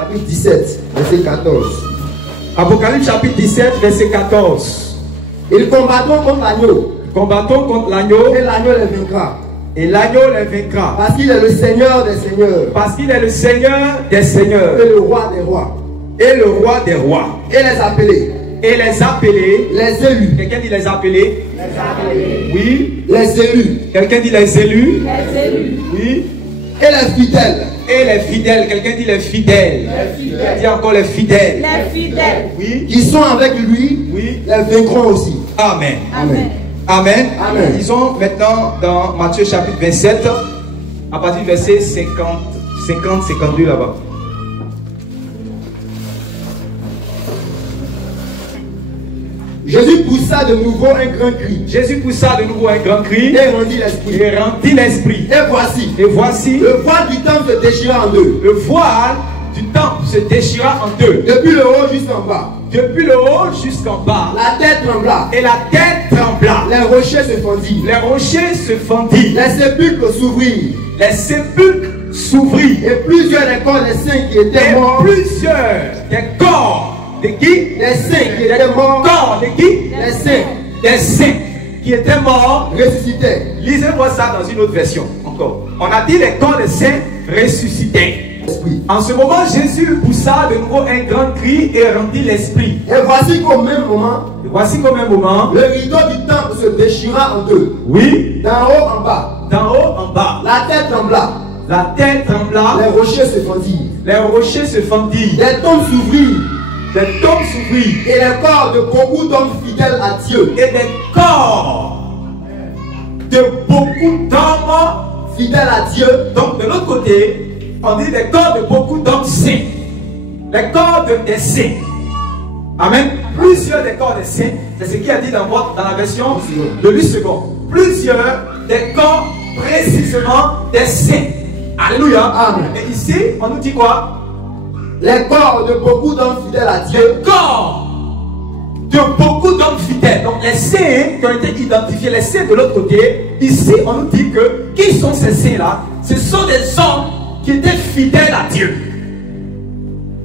chapitre 17, verset 14. Apocalypse chapitre 17, verset 14. Ils combattront contre l'agneau. Combattons contre l'agneau. Et l'agneau les vaincra. Et l'agneau les vaincra. Parce qu'il est le Seigneur des seigneurs. Parce qu'il est le Seigneur des seigneurs. Et le roi des rois. Et le roi des rois. Et les appelés. Et les appelés. Les élus. Quelqu'un dit les appelés. Les appelés. Oui. Les élus. Quelqu'un dit les élus. Les élus. Oui. Et les fidèles. Et les fidèles. Quelqu'un dit les fidèles. Les fidèles. Dis encore les fidèles. Les fidèles. Oui. Qui sont avec lui. Oui. Les vaincront aussi. Amen. Amen. Amen. Amen. Ils sont maintenant dans Matthieu chapitre 27, à partir du verset 52 là-bas. Jésus poussa de nouveau un grand cri. Jésus poussa de nouveau un grand cri Et rendit l'esprit. et rendit l'esprit. Et voici. Le voile du temple se déchira en deux. voile du temple se déchira en deux. Depuis le haut jusqu'en bas. Depuis le haut jusqu'en bas. La tête trembla. Et la tête trembla. Les rochers se fendirent. Les rochers se fendirent. Les sépulcres s'ouvrirent. Les sépulcres s'ouvrirent. Et plusieurs des corps des saints qui étaient Et morts. plusieurs des corps de qui? Les saints qui étaient morts. Corps de qui? Les saints Des saints qui étaient morts. ressuscitaient. Lisez-moi ça dans une autre version encore. On a dit les corps des saints ressuscités. En ce moment, Jésus poussa de nouveau un grand cri et rendit l'esprit. Et voici qu'au même moment, Et voici comme un moment, le rideau du temple se déchira en deux. oui, D'en haut en bas. d'en haut en bas, La tête trembla. la terre trembla, Les rochers se fendirent. les rochers se fendirent, Les tombes s'ouvrirent. les tombes s'ouvrirent, Et les corps de beaucoup d'hommes fidèles à Dieu. et des corps de beaucoup d'hommes. Fidèles à Dieu. Donc de l'autre côté, on dit les corps de beaucoup d'hommes saints. Les corps des saints. Amen. Plusieurs des corps des saints. C'est ce qu'il a dit dans la version de Luc second. Plusieurs des corps précisément des saints. Alléluia. Amen. Et ici, on nous dit quoi? Les corps de beaucoup d'hommes fidèles à Dieu. Les corps de beaucoup d'hommes fidèles. Donc les saints qui ont été identifiés, les saints de l'autre côté, ici on nous dit que qui sont ces saints-là? Ce sont des hommes qui étaient fidèles à Dieu.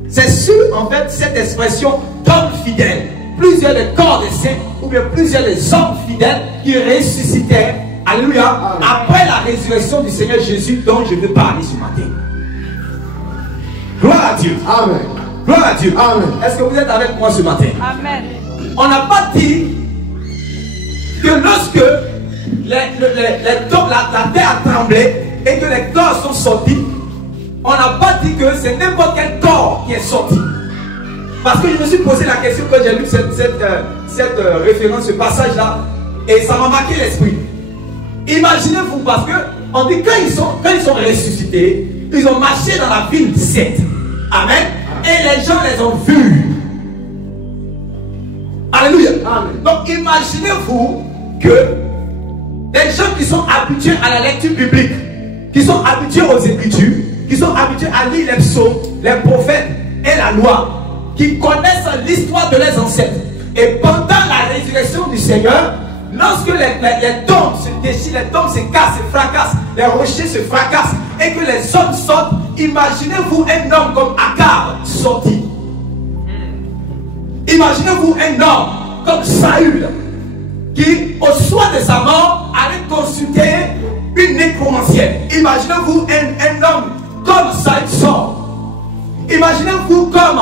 C'est sur en fait cette expression d'hommes fidèles. Plusieurs des corps des saints ou bien plusieurs des hommes fidèles qui ressuscitaient. Alléluia. Amen. Après la résurrection du Seigneur Jésus dont je veux parler ce matin. Gloire à Dieu. Amen. Gloire à Dieu. Amen. Est-ce que vous êtes avec moi ce matin? Amen. On n'a pas dit que lorsque la terre a tremblé et que les corps sont sortis, on n'a pas dit que c'est n'importe quel corps qui est sorti. Parce que je me suis posé la question quand j'ai lu cette référence, ce passage-là, et ça m'a marqué l'esprit. Imaginez-vous, parce que on dit quand ils sont ressuscités, ils ont marché dans la ville sainte. Amen. Et les gens les ont vus. Alléluia. Amen. Donc imaginez-vous que des gens qui sont habitués à la lecture biblique, qui sont habitués aux Écritures, qui sont habitués à lire les psaumes, les prophètes et la loi, qui connaissent l'histoire de leurs ancêtres. Et pendant la résurrection du Seigneur, lorsque les tombes se déchirent, les tombes se cassent, se fracassent, les rochers se fracassent, et que les hommes sortent, imaginez-vous un homme comme Akab sorti. Imaginez-vous un homme comme Saül, qui au soir de sa mort allait consulter une nécromancienne. Imaginez-vous un homme comme Saül sort. Imaginez-vous comme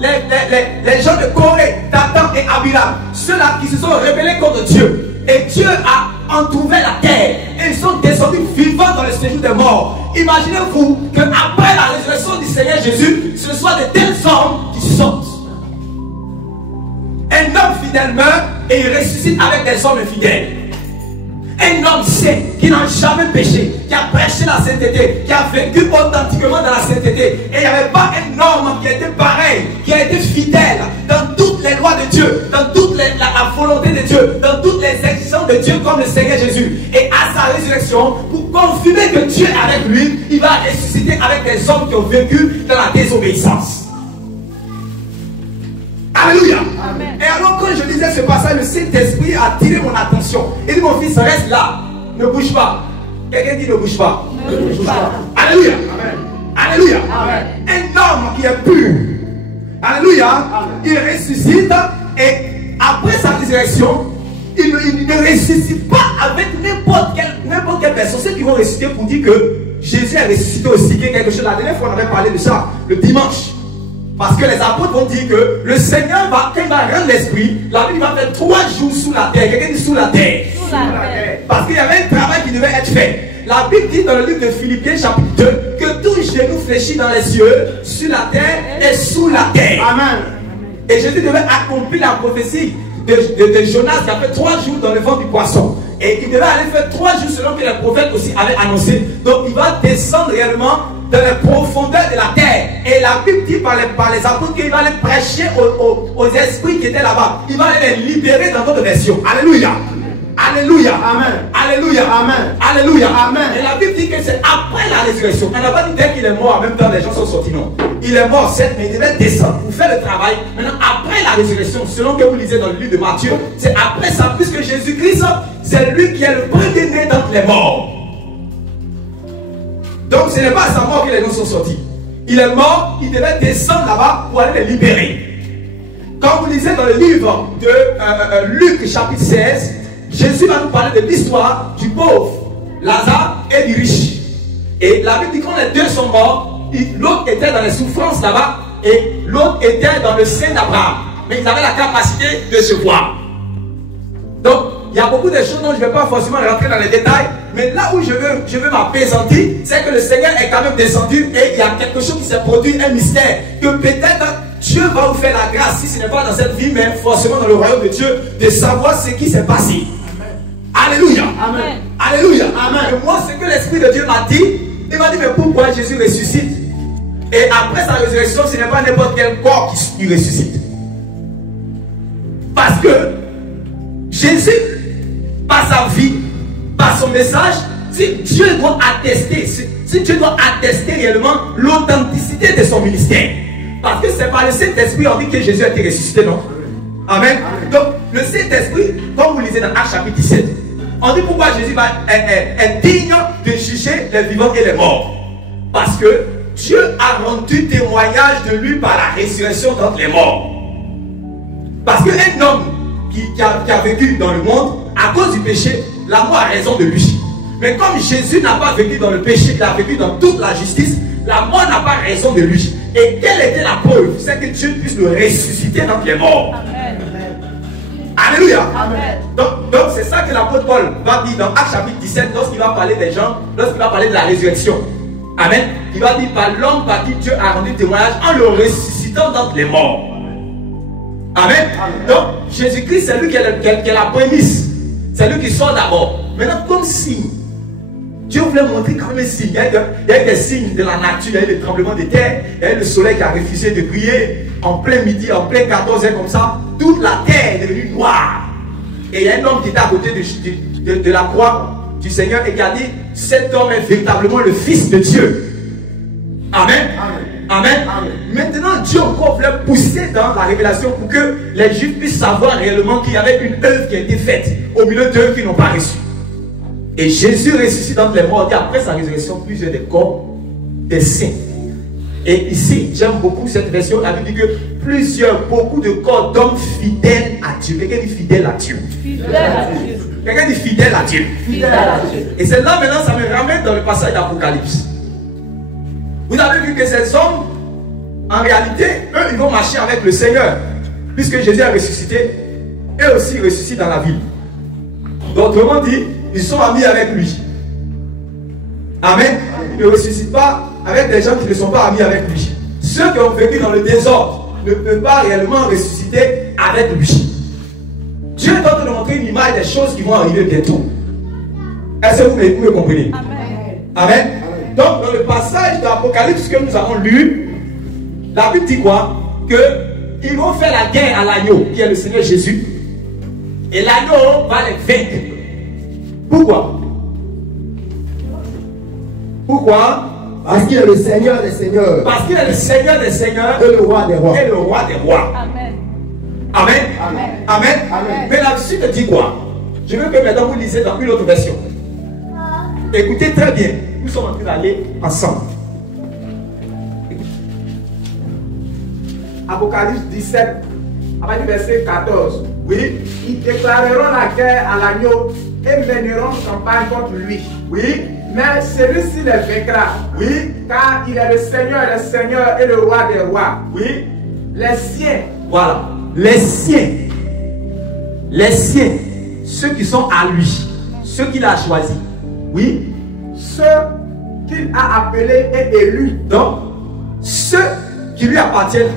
les gens de Corée, Dathan et Abiram, ceux-là qui se sont rebellés contre Dieu. Et Dieu a entrouvert la terre. Et ils sont descendus vivants dans le séjour des morts. Imaginez-vous qu'après la résurrection du Seigneur Jésus, ce soit de tels hommes qui sortent. Un homme fidèle meurt et il ressuscite avec des hommes infidèles. Un homme saint qui n'a jamais péché, qui a prêché la sainteté, qui a vécu authentiquement dans la sainteté. Et il n'y avait pas un homme qui était pareil, qui a été fidèle dans toutes les lois de Dieu, dans toute la volonté de Dieu, dans toutes les exigences de Dieu comme le Seigneur Jésus. Et à sa résurrection, pour confirmer que Dieu est avec lui, il va ressusciter avec des hommes qui ont vécu dans la désobéissance. Alléluia. Amen. Et alors quand je lisais ce passage, le Saint-Esprit a attiré mon attention. Il dit mon fils, reste là, ne bouge pas. Quelqu'un dit ne bouge pas. Ne bouge pas. Alléluia. Amen. Alléluia. Amen. Un homme qui est pur. Alléluia. Il ressuscite et après sa résurrection, il ne ressuscite pas avec n'importe quelle personne. Ceux qui vont ressusciter pour dire que Jésus a ressuscité aussi, quelque chose. La dernière fois, on avait parlé de ça le dimanche. Parce que les apôtres vont dire que le Seigneur va, quand il va rendre l'esprit, la Bible va faire 3 jours sous la terre. Quelqu'un dit sous la terre. Sous la terre. Parce qu'il y avait un travail qui devait être fait. La Bible dit dans le livre de Philippiens chapitre 2 que tout genou fléchit dans les cieux, sur la terre et sous la terre. Amen. Et Jésus devait accomplir la prophétie de Jonas qui a fait 3 jours dans le ventre du poisson. Et il devait aller faire 3 jours selon que les prophètes aussi avaient annoncé. Donc il va descendre réellement dans les profondeurs de la terre. Et la Bible dit par les apôtres qu'il va aller prêcher aux esprits qui étaient là-bas. Il va aller les libérer dans d'autres versions. Alléluia. Alléluia. Amen. Alléluia. Amen. Alléluia. Amen. Et la Bible dit que c'est après la résurrection. On n'a pas dit dès qu'il est mort, en même temps les gens sont sortis, non. Il est mort, certes, mais il devait descendre pour faire le travail. Maintenant, après la résurrection, selon que vous lisez dans le livre de Matthieu, c'est après ça, puisque Jésus-Christ, c'est lui qui est le premier-né d'entre les morts. Donc ce n'est pas à sa mort que les gens sont sortis. Il est mort, il devait descendre là-bas pour aller les libérer. Quand vous lisez dans le livre de Luc chapitre 16, Jésus va nous parler de l'histoire du pauvre, Lazare et du riche. Et la Bible dit que quand les deux sont morts, l'autre était dans les souffrances là-bas et l'autre était dans le sein d'Abraham. Mais ils avaient la capacité de se voir. Donc, il y a beaucoup de choses dont je ne vais pas forcément rentrer dans les détails. Mais là où je veux m'apaisantir, c'est que le Seigneur est quand même descendu et il y a quelque chose qui s'est produit, un mystère. Que peut-être Dieu va vous faire la grâce, si ce n'est pas dans cette vie, mais forcément dans le royaume de Dieu, de savoir ce qui s'est passé. Alléluia. Amen. Alléluia. Amen. Et moi, ce que l'Esprit de Dieu m'a dit, il m'a dit, mais pourquoi Jésus ressuscite? Et après sa résurrection, ce n'est pas n'importe quel corps qui ressuscite. Parce que Jésus, par sa vie, par son message, si Dieu doit attester, si Dieu doit attester réellement l'authenticité de son ministère. Parce que c'est par le Saint-Esprit, on dit que Jésus a été ressuscité, non? Amen. Donc, le Saint-Esprit, comme vous lisez dans Actes chapitre 17, on dit pourquoi Jésus est digne de juger les vivants et les morts. Parce que Dieu a rendu témoignage de lui par la résurrection d'entre les morts. Parce qu'un homme qui a vécu dans le monde, à cause du péché, la mort a raison de lui. Mais comme Jésus n'a pas vécu dans le péché, il a vécu dans toute la justice, la mort n'a pas raison de lui. Et quelle était la preuve? C'est que Dieu puisse le ressusciter d'entre les morts. Amen. Alléluia. Amen. Donc c'est ça que l'apôtre Paul va dire dans Actes chapitre 17, lorsqu'il va parler des gens, lorsqu'il va parler de la résurrection. Amen. Il va dire par l'homme par qui Dieu a rendu témoignage en le ressuscitant d'entre les morts. Amen. Donc Jésus-Christ, c'est lui qui est la prémisse. C'est lui qui sort d'abord. Maintenant, comme signe, Dieu voulait montrer quand même un signe. Il y a eu des signes de la nature, il y a eu des tremblements de terre, il y a eu le soleil qui a refusé de briller en plein midi, en plein 14h comme ça. Toute la terre est devenue noire. Et il y a un homme qui était à côté de la croix du Seigneur et qui a dit, cet homme est véritablement le Fils de Dieu. Amen. Amen. Amen. Maintenant, Dieu encore voulait pousser dans la révélation pour que les Juifs puissent savoir réellement qu'il y avait une œuvre qui a été faite au milieu d'eux qui n'ont pas reçu. Et Jésus ressuscite d'entre les morts. Et après sa résurrection, plusieurs des corps des saints. Et ici, j'aime beaucoup cette version. La Bible dit que beaucoup de corps d'hommes fidèles à Dieu. Quelqu'un dit fidèle à Dieu. Fidèle à Dieu. Quelqu'un dit fidèle à Dieu. Fidèle à Dieu. Et c'est là maintenant, ça me ramène dans le passage d'Apocalypse. Vous avez vu que ces hommes, en réalité, eux, ils vont marcher avec le Seigneur. Puisque Jésus a ressuscité, eux aussi ressuscitent dans la ville. Donc, autrement dit, ils sont amis avec lui. Amen. Ils ne ressuscitent pas avec des gens qui ne sont pas amis avec lui. Ceux qui ont vécu dans le désordre ne peuvent pas réellement ressusciter avec lui. Dieu est en train de montrer une image des choses qui vont arriver bientôt. Est-ce que vous me comprenez? Amen. Amen. Donc, dans le passage d'Apocalypse que nous avons lu, la Bible dit quoi? Qu'ils vont faire la guerre à l'agneau, qui est le Seigneur Jésus. Et l'agneau va les vaincre. Pourquoi? Pourquoi? Parce qu'il est le Seigneur des Seigneurs. Parce qu'il est le Seigneur des Seigneurs Et le roi des rois. et le roi des rois. Amen. Amen. Amen. Amen. Amen. Mais la suite dit quoi? Je veux que maintenant vous lisez dans une autre version. Écoutez très bien. Nous sommes en train d'aller ensemble. Apocalypse 17, à partir du verset 14. Oui, ils déclareront la guerre à l'agneau et mèneront campagne contre lui. Oui, mais celui-ci les vaincra. Oui, car il est le Seigneur des seigneurs et le roi des rois. Oui, les siens. Voilà, les siens, ceux qui sont à lui, ceux qu'il a choisis. Oui, ceux qu'il a appelés et élus. Donc, ceux qui lui appartiennent,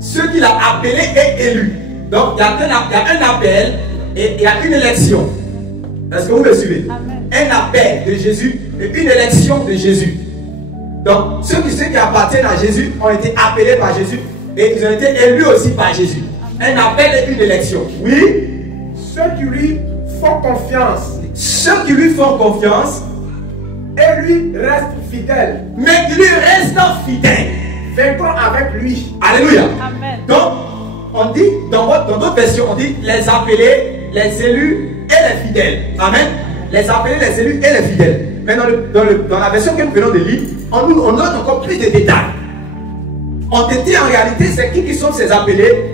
ceux qu'il a appelés et élus. Donc, il y a un appel et il y a une élection. Est-ce que vous me suivez? Amen. Un appel de Jésus et une élection de Jésus. Donc, ceux qui appartiennent à Jésus ont été appelés par Jésus et ils ont été élus aussi par Jésus. Un appel et une élection. Oui. Ceux qui lui font confiance. Ceux qui lui font confiance. Et lui reste fidèle. Mais qui lui reste fidèle. Vaincront avec lui. Alléluia. Amen. Donc, on dit, dans d'autres versions, on dit les appelés, les élus et les fidèles. Amen. Les appelés, les élus et les fidèles. Mais dans la version que nous venons de lire, on donne encore plus de détails. On te dit en réalité, c'est qui sont ces appelés,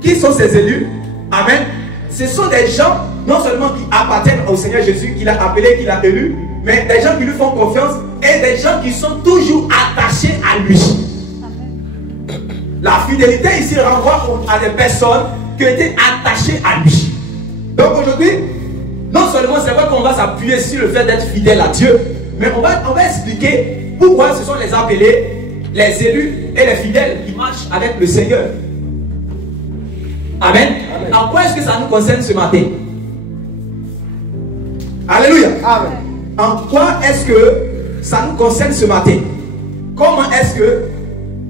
qui sont ces élus. Amen. Ce sont des gens, non seulement qui appartiennent au Seigneur Jésus, qu'il a appelé, qu'il a élu, mais des gens qui lui font confiance et des gens qui sont toujours attachés à lui. La fidélité ici renvoie à des personnes qui ont été attachées à lui. Donc aujourd'hui, non seulement c'est vrai qu'on va s'appuyer sur le fait d'être fidèle à Dieu, mais on va expliquer pourquoi ce sont les appelés, les élus et les fidèles qui marchent avec le Seigneur. Amen. Amen. En quoi est-ce que ça nous concerne ce matin? Alléluia. Amen. En quoi est-ce que ça nous concerne ce matin? Comment est-ce que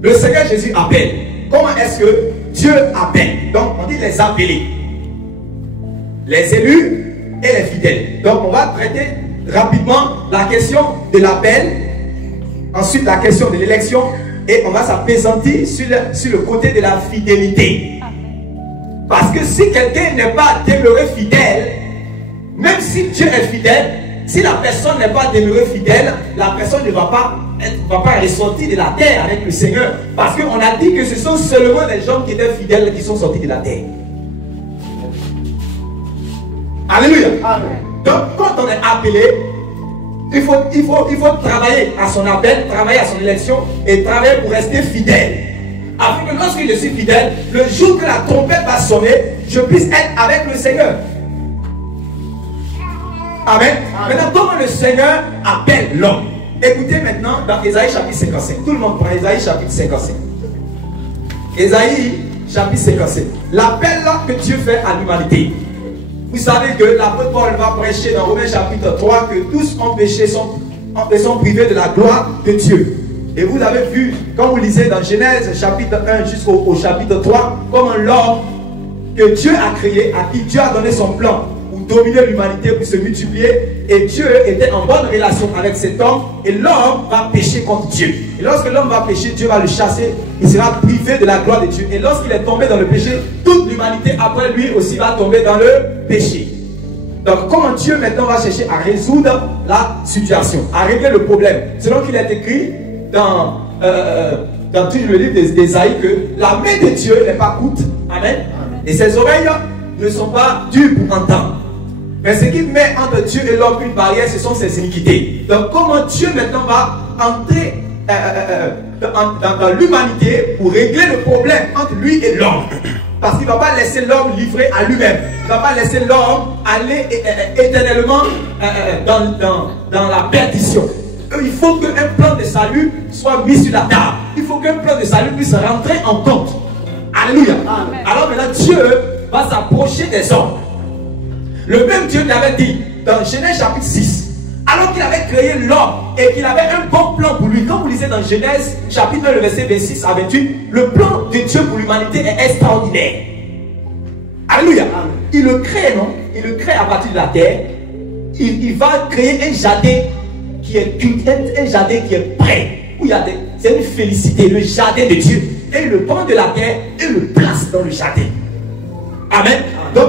le Seigneur Jésus appelle? Comment est-ce que Dieu appelle? Donc on dit les appelés, les élus et les fidèles. Donc on va traiter rapidement la question de l'appel, ensuite la question de l'élection et on va s'appesantir sur le côté de la fidélité. Parce que si quelqu'un n'est pas demeuré fidèle, même si Dieu est fidèle, si la personne n'est pas demeurée fidèle, la personne ne va pas ressortir de la terre avec le Seigneur. Parce qu'on a dit que ce sont seulement les gens qui étaient fidèles qui sont sortis de la terre. Alléluia. Amen. Donc quand on est appelé, il faut travailler à son appel, travailler à son élection et travailler pour rester fidèle. Afin que lorsque je suis fidèle, le jour que la trompette va sonner, je puisse être avec le Seigneur. Amen. Maintenant, comment le Seigneur appelle l'homme? Écoutez maintenant dans Ésaïe chapitre 55. Tout le monde prend Ésaïe chapitre 55. Ésaïe chapitre 55. L'appel que Dieu fait à l'humanité. Vous savez que l'apôtre Paul va prêcher dans Romains chapitre 3 que tous ont péché, sont privés de la gloire de Dieu. Et vous avez vu, quand vous lisez dans Genèse chapitre 1 jusqu'au chapitre 3, comment l'homme que Dieu a créé, à qui Dieu a donné son plan pour dominer l'humanité, pour se multiplier, et Dieu était en bonne relation avec cet homme, et l'homme va pécher contre Dieu. Et lorsque l'homme va pécher, Dieu va le chasser, il sera privé de la gloire de Dieu. Et lorsqu'il est tombé dans le péché, toute l'humanité après lui aussi va tomber dans le péché. Donc comment Dieu maintenant va chercher à résoudre la situation, à régler le problème? Selon qu'il est écrit dans tout le livre d'Ésaïe que la main de Dieu n'est pas courte. Amen. Et ses oreilles ne sont pas dures pour entendre. Mais ce qui met entre Dieu et l'homme une barrière, ce sont ses iniquités. Donc comment Dieu maintenant va entrer dans l'humanité pour régler le problème entre lui et l'homme? Parce qu'il ne va pas laisser l'homme livré à lui-même. Il ne va pas laisser l'homme aller éternellement dans la perdition. Il faut qu'un plan de salut soit mis sur la table. Il faut qu'un plan de salut puisse rentrer en compte. Alléluia. Amen. Alors maintenant, Dieu va s'approcher des hommes. Le même Dieu qui avait dit dans Genèse chapitre 6, alors qu'il avait créé l'homme et qu'il avait un bon plan pour lui. Quand vous lisez dans Genèse chapitre 1, le verset 26 à 28, le plan de Dieu pour l'humanité est extraordinaire. Alléluia. Amen. Il le crée, non? Il le crée à partir de la terre. Il va créer un jardin qui est un jardin qui est prêt. C'est une félicité, le jardin de Dieu. Et il le prend de la terre et le place dans le jardin. Amen. Donc,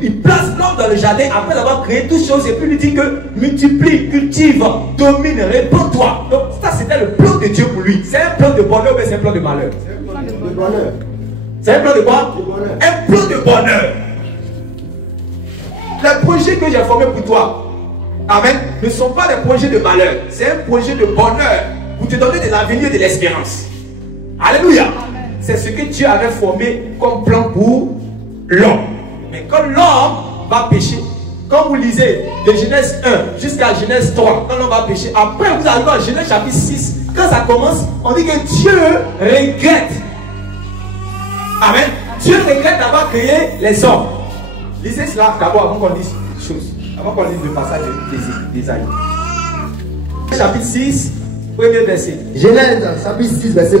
il place l'homme dans le jardin après avoir créé toutes choses et puis lui dit que multiplie, cultive, domine, répands-toi. Donc, ça c'était le plan de Dieu pour lui. C'est un plan de bonheur, mais c'est un plan de malheur. C'est un plan de bonheur. C'est un plan de quoi? De bonheur. Un plan de bonheur. Les projets que j'ai formés pour toi, amen, ne sont pas des projets de malheur. C'est un projet de bonheur pour te donner de l'avenir et de l'espérance. Alléluia. C'est ce que Dieu avait formé comme plan pour l'homme. Mais quand l'homme va pécher, quand vous lisez de Genèse 1 jusqu'à Genèse 3, quand l'homme va pécher, après vous arrivez à Genèse chapitre 6, quand ça commence, on dit que Dieu regrette. Amen. Dieu regrette d'avoir créé les hommes. Lisez cela d'abord avant qu'on dise chose. Avant qu'on lise le passage d'Ésaïe. Chapitre 6, premier verset. Genèse chapitre 6, verset 1.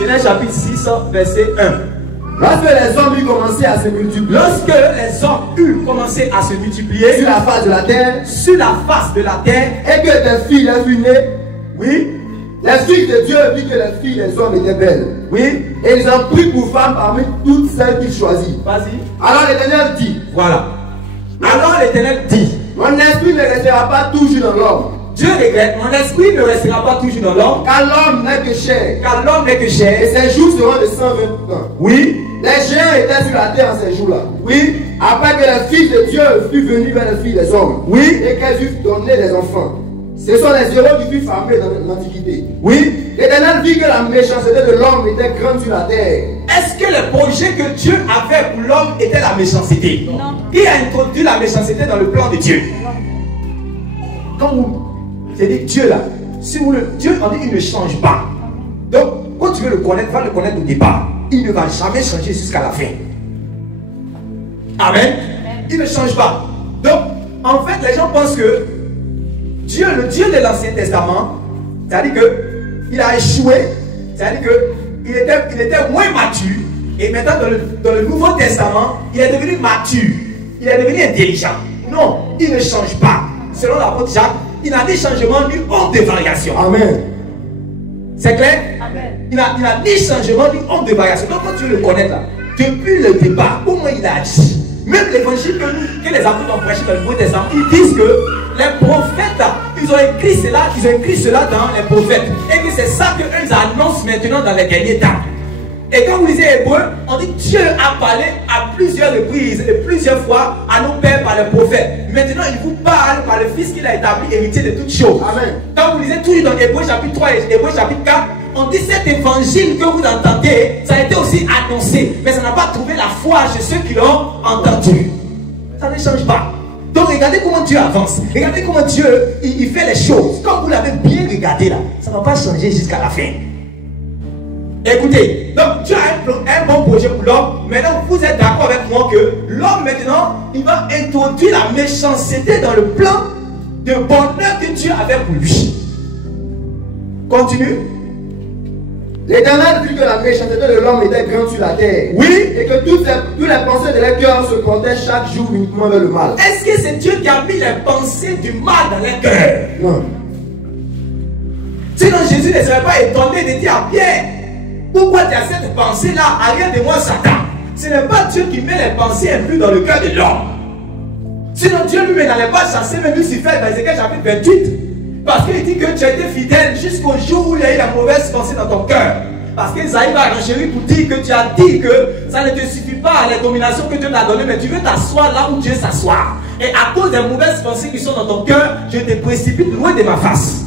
Genèse chapitre 6, verset 1. Lorsque les hommes eurent commencé à se multiplier Lorsque les hommes eurent commencé à se multiplier sur la face de la terre, et que des filles leur furent nées, oui, les filles de Dieu virent que les filles des hommes étaient belles. oui, Et ils en prirent pour femmes parmi toutes celles qu'ils choisirent. vas-y, Alors l'Éternel dit, voilà. Alors l'Éternel dit, mon esprit ne restera pas toujours dans l'homme, Dieu regrette, mon esprit ne restera pas toujours dans l'homme, car l'homme n'est que chair, car l'homme n'est que et chair. ses jours seront de 120 ans. Oui, Les géants étaient sur la terre en ces jours-là. oui, Après que les filles de Dieu furent venues vers les filles des hommes, oui, et qu'elles eurent donné des enfants. Ce sont les héros qui furent formés dans l'Antiquité. oui. L'Éternel vit que la méchanceté de l'homme était grande sur la terre. Est-ce que le projet que Dieu avait pour l'homme était la méchanceté? Non. Qui a introduit la méchanceté dans le plan de Dieu? Quand vous, c'est dit Dieu là, si vous le, Dieu on dit il ne change pas. Donc quand tu veux le connaître, va le connaître au départ. Il ne va jamais changer jusqu'à la fin. Amen. Il ne change pas. Donc en fait les gens pensent que Dieu, le Dieu de l'Ancien Testament, c'est-à-dire que il a échoué, c'est-à-dire qu'il était moins mature, et maintenant dans le Nouveau Testament, il est devenu mature, il est devenu intelligent. Non, il ne change pas. Selon l'apôtre Jacques, il n'a ni changement ni honte de variation. Amen. C'est clair? Amen. Il n'a ni changement ni honte de variation. Donc quand tu veux le connaître là, depuis le départ, au moins il a dit. Même l'évangile que les apôtres ont prêché dans le Nouveau Testament, ils disent que les prophètes, ils ont écrit cela dans les prophètes. Et que c'est ça qu'eux annoncent maintenant dans les derniers temps. Et quand vous lisez Hébreu, on dit que Dieu a parlé à plusieurs reprises et plusieurs fois à nos pères par les prophètes. Maintenant, il vous parle par le Fils qu'il a établi, héritier de toutes choses. Amen. Quand vous lisez toujours dans Hébreu chapitre 3 et Hébreu chapitre 4, on dit cet évangile que vous entendez, ça a été aussi annoncé, mais ça n'a pas trouvé la foi chez ceux qui l'ont entendu. Ça ne change pas. Donc regardez comment Dieu avance. Regardez comment Dieu il fait les choses. Quand vous l'avez bien regardé là, ça ne va pas changer jusqu'à la fin. Écoutez, donc Dieu a un bon projet pour l'homme. Maintenant, vous êtes d'accord avec moi que l'homme maintenant, il va introduire la méchanceté dans le plan de bonheur que Dieu avait pour lui. Continue. L'Éternel vit que la méchanceté de l'homme était grande sur la terre. Oui. Et que toutes les pensées de leur cœur se portaient chaque jour uniquement vers le mal. Est-ce que c'est Dieu qui a mis les pensées du mal dans les cœurs? Non. Sinon Jésus ne serait pas étonné de dire à Pierre, pourquoi tu as cette pensée-là? Arrière de moi, Satan. Ce n'est pas Dieu qui met les pensées impures dans le cœur de l'homme. Sinon Dieu lui n'allait pas chasser même Lucifer dans Ézéchiel chapitre 28. Parce qu'il dit que tu as été fidèle jusqu'au jour où il y a eu la mauvaise pensée dans ton cœur. Parce qu'Esaïe va renchérir pour dire que tu as dit que ça ne te suffit pas à les dominations que Dieu t'a données, mais tu veux t'asseoir là où Dieu s'assoit. Et à cause des mauvaises pensées qui sont dans ton cœur, je te précipite loin de ma face.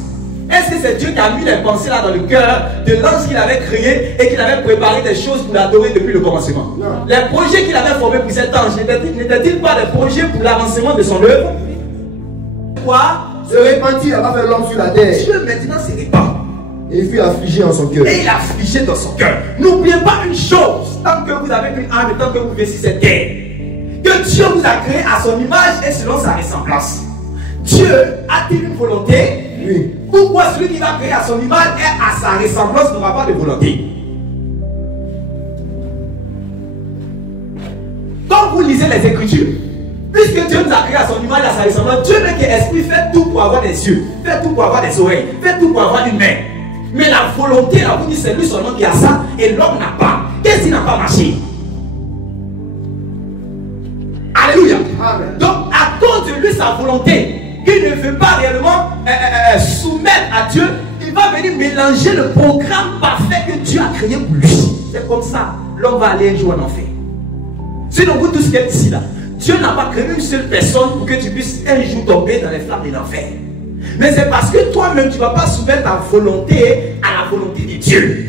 Est-ce que c'est Dieu qui a mis les pensées là dans le cœur de l'ange qu'il avait créé et qu'il avait préparé des choses pour l'adorer depuis le commencement? Non. Les projets qu'il avait formés pour cet ange n'étaient-ils pas des projets pour l'avancement de son œuvre? Quoi? Se répandit la fait l'homme sur la terre. Dieu maintenant se répand. Et il fut affligé en son cœur. Et il a affligé dans son cœur. N'oubliez pas une chose, tant que vous avez une âme, tant que vous vivez sur cette terre, que Dieu vous a créé à son image et selon sa ressemblance. Dieu a-t-il une volonté? Oui. Pourquoi celui qui va créer à son image et à sa ressemblance n'aura pas de volonté? Quand vous lisez les Écritures, puisque Dieu nous a créé à son image et à sa ressemblance, Dieu qui est esprit fait tout pour avoir des yeux, fait tout pour avoir des oreilles, fait tout pour avoir une main. Mais la volonté, là, vous dites, c'est lui seulement qui a ça et l'homme n'a pas. Qu'est-ce qui n'a pas marché? Alléluia. Amen. Donc, à cause de lui, sa volonté, qu'il ne veut pas réellement soumettre à Dieu, il va venir mélanger le programme parfait que Dieu a créé pour lui. c'est comme ça, l'homme va aller un jour en enfer. Sinon, vous tous qui êtes ici là, Dieu n'a pas créé une seule personne pour que tu puisses un jour tomber dans les flammes de l'enfer. Mais c'est parce que toi-même, tu ne vas pas soumettre ta volonté à la volonté de Dieu.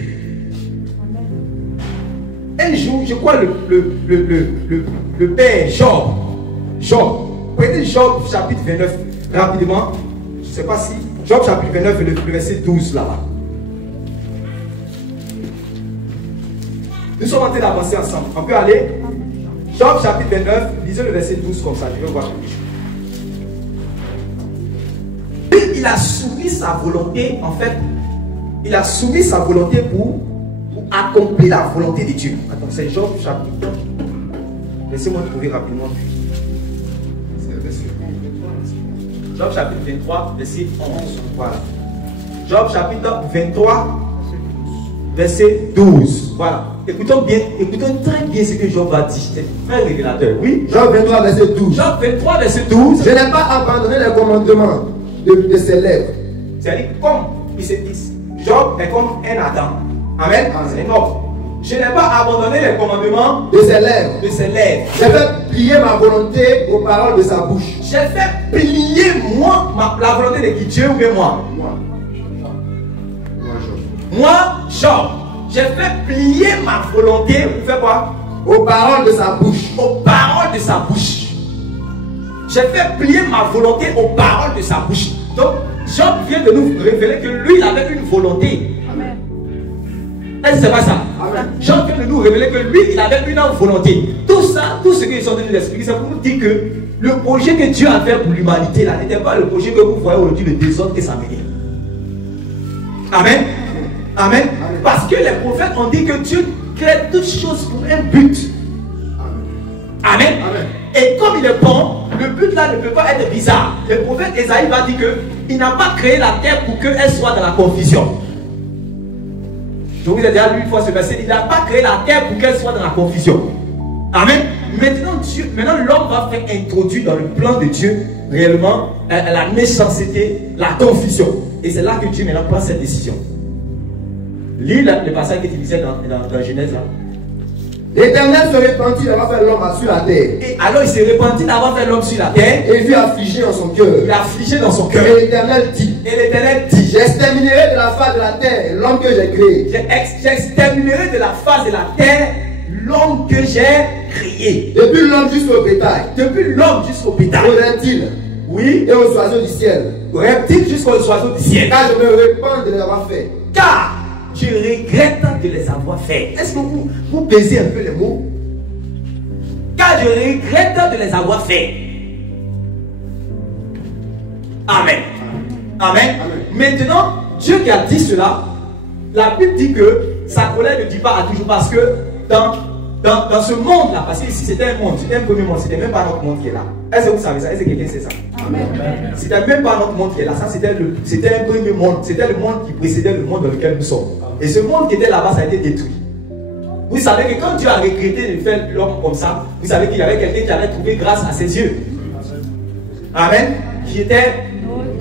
Un jour, je crois le père Job, prenez Job chapitre 29 rapidement. Je ne sais pas si Job chapitre 29 le verset 12 là-bas. Nous sommes en train d'avancer ensemble. On peut aller. Job chapitre 29, lisez le verset 12 comme ça. Je vais voir quelque chose. Il a soumis sa volonté, en fait, il a soumis sa volonté pour accomplir la volonté de Dieu. Attends, c'est Job chapitre. Laissez-moi trouver rapidement. C'est le verset 23. Job chapitre 23, verset 11. Voilà. Job chapitre 23, verset 12. Voilà. Écoutons très bien ce que Job va dire. C'est très révélateur. Oui. Job 23, verset 12. Job 23, verset 12. Je n'ai pas abandonné les commandements de ses lèvres. C'est-à-dire, comme il se dit, Job est comme un Adam. Amen. C'est énorme. Je n'ai pas abandonné les commandements de ses lèvres. J'ai fait plier ma volonté aux paroles de sa bouche. J'ai fait plier la volonté de qui? Dieu ou bien moi? Moi, Job. J'ai fait plier ma volonté pour faire quoi? Aux paroles de sa bouche. Aux paroles de sa bouche. J'ai fait plier ma volonté aux paroles de sa bouche. Donc, Job vient de nous révéler que lui, il avait une volonté. Amen. Est-ce que c'est pas ça? Amen. Job vient de nous révéler que lui, il avait une volonté. Tout ça, tout ce qu'ils sont venus nous expliquer, c'est pour nous dire que le projet que Dieu a fait pour l'humanité, là, n'était pas le projet que vous voyez aujourd'hui, le désordre que ça menait. Amen. Amen. Amen. Parce que les prophètes ont dit que Dieu crée toutes choses pour un but. Amen. Amen. Et comme il est bon, le but là ne peut pas être bizarre. Le prophète Esaïe va dire qu'il n'a pas créé la terre pour qu'elle soit dans la confusion. Je vous ai déjà lu une fois ce verset. Il n'a pas créé la terre pour qu'elle soit dans la confusion. Amen. Maintenant l'homme va faire introduire dans le plan de Dieu réellement la méchanceté, la confusion. Et c'est là que Dieu maintenant prend cette décision. Lis le passage que tu disais dans Genèse là. L'Éternel se répandit d'avoir fait l'homme sur la terre. Et alors il se répandit d'avoir fait l'homme sur la terre. Et il fut affligé dans son cœur. Il a affligé dans son cœur. Et l'Éternel dit. J'exterminerai de la face de la terre l'homme que j'ai créé. J'exterminerai de la face de la terre l'homme que j'ai créé. Depuis l'homme jusqu'au bétail. Depuis l'homme jusqu'au bétail. Aux reptiles. Oui. Et aux oiseaux du ciel. Aux reptiles jusqu'aux oiseaux du ciel. Car je me répands de les avoir fait. Car je regrette de les avoir fait. Est-ce que vous pesez un peu les mots? Car je regrette de les avoir fait. Amen. Amen. Amen. Maintenant, Dieu qui a dit cela, la Bible dit que sa colère ne dit pas à toujours, parce que dans ce monde-là, parce que ici c'était un monde, c'était un premier monde, c'était même pas notre monde qui est là. Est-ce que vous savez ça? Est-ce que quelqu'un sait ça? Amen. C'était même pas notre monde qui est là. Ça, c'était un premier monde. C'était le monde qui précédait le monde dans lequel nous sommes. Et ce monde qui était là-bas, ça a été détruit. Vous savez que quand Dieu a regretté de faire l'homme comme ça, vous savez qu'il y avait quelqu'un qui avait trouvé grâce à ses yeux. Amen. Qui était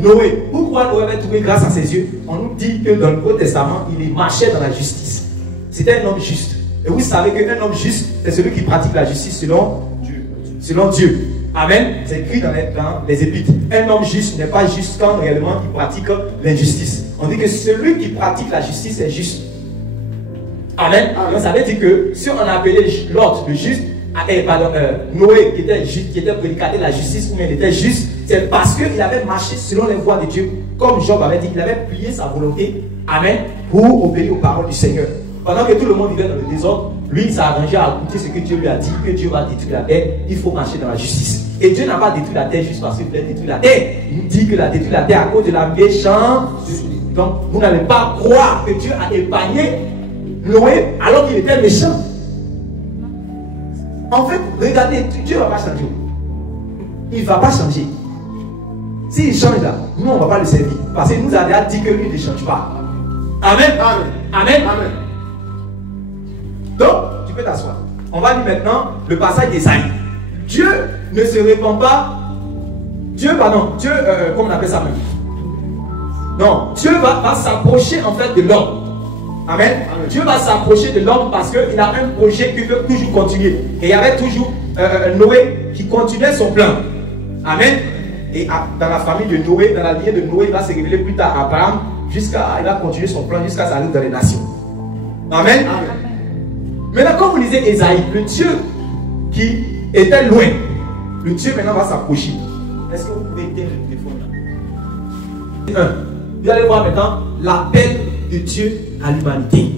Noé. Pourquoi Noé avait trouvé grâce à ses yeux? On nous dit que dans le Nouveau Testament, il marchait dans la justice. C'était un homme juste. Et vous savez qu'un homme juste, c'est celui qui pratique la justice selon Dieu. Amen. C'est écrit dans les épîtres. Un homme juste n'est pas juste quand réellement il pratique l'injustice. On dit que celui qui pratique la justice est juste. Amen. Donc ça veut dire que si on appelait l'autre le juste, Noé qui était juste, qui était prédicateur de la justice, ou bien il était juste, c'est parce qu'il avait marché selon les voies de Dieu. Comme Job avait dit, il avait plié sa volonté. Amen. Pour obéir aux paroles du Seigneur. Pendant que tout le monde vivait dans le désordre, lui il s'est arrangé à écouter ce que Dieu lui a dit, que Dieu va détruire la terre. Il faut marcher dans la justice. Et Dieu n'a pas détruit la terre juste parce qu'il voulait détruire la terre. Il dit qu'il a détruit la terre à cause de la méchanceté. Donc vous n'allez pas croire que Dieu a épargné Noé alors qu'il était méchant. En fait, regardez, Dieu ne va pas changer. Il ne va pas changer. S'il change là, nous on ne va pas le servir. Parce qu'il nous a déjà dit que lui ne change pas. Amen. Amen. Amen. Amen. Donc, tu peux t'asseoir. On va lire maintenant le passage d'Ésaïe. Dieu ne se répand pas. comment on appelle ça même? Non, Dieu va s'approcher en fait de l'homme. Amen. Dieu va s'approcher de l'homme parce qu'il a un projet qui veut toujours continuer. Et il y avait toujours Noé qui continuait son plan. Amen. Et dans la famille de Noé, dans la lignée de Noé, il va se révéler plus tard à Abraham, il va continuer son plan jusqu'à sa arrive dans les nations. Amen. Maintenant, quand vous lisez Ésaïe, le Dieu qui était loin, le Dieu maintenant va s'approcher. Est-ce que vous pouvez éteindre le téléphone là? Vous allez voir maintenant l'appel de Dieu à l'humanité.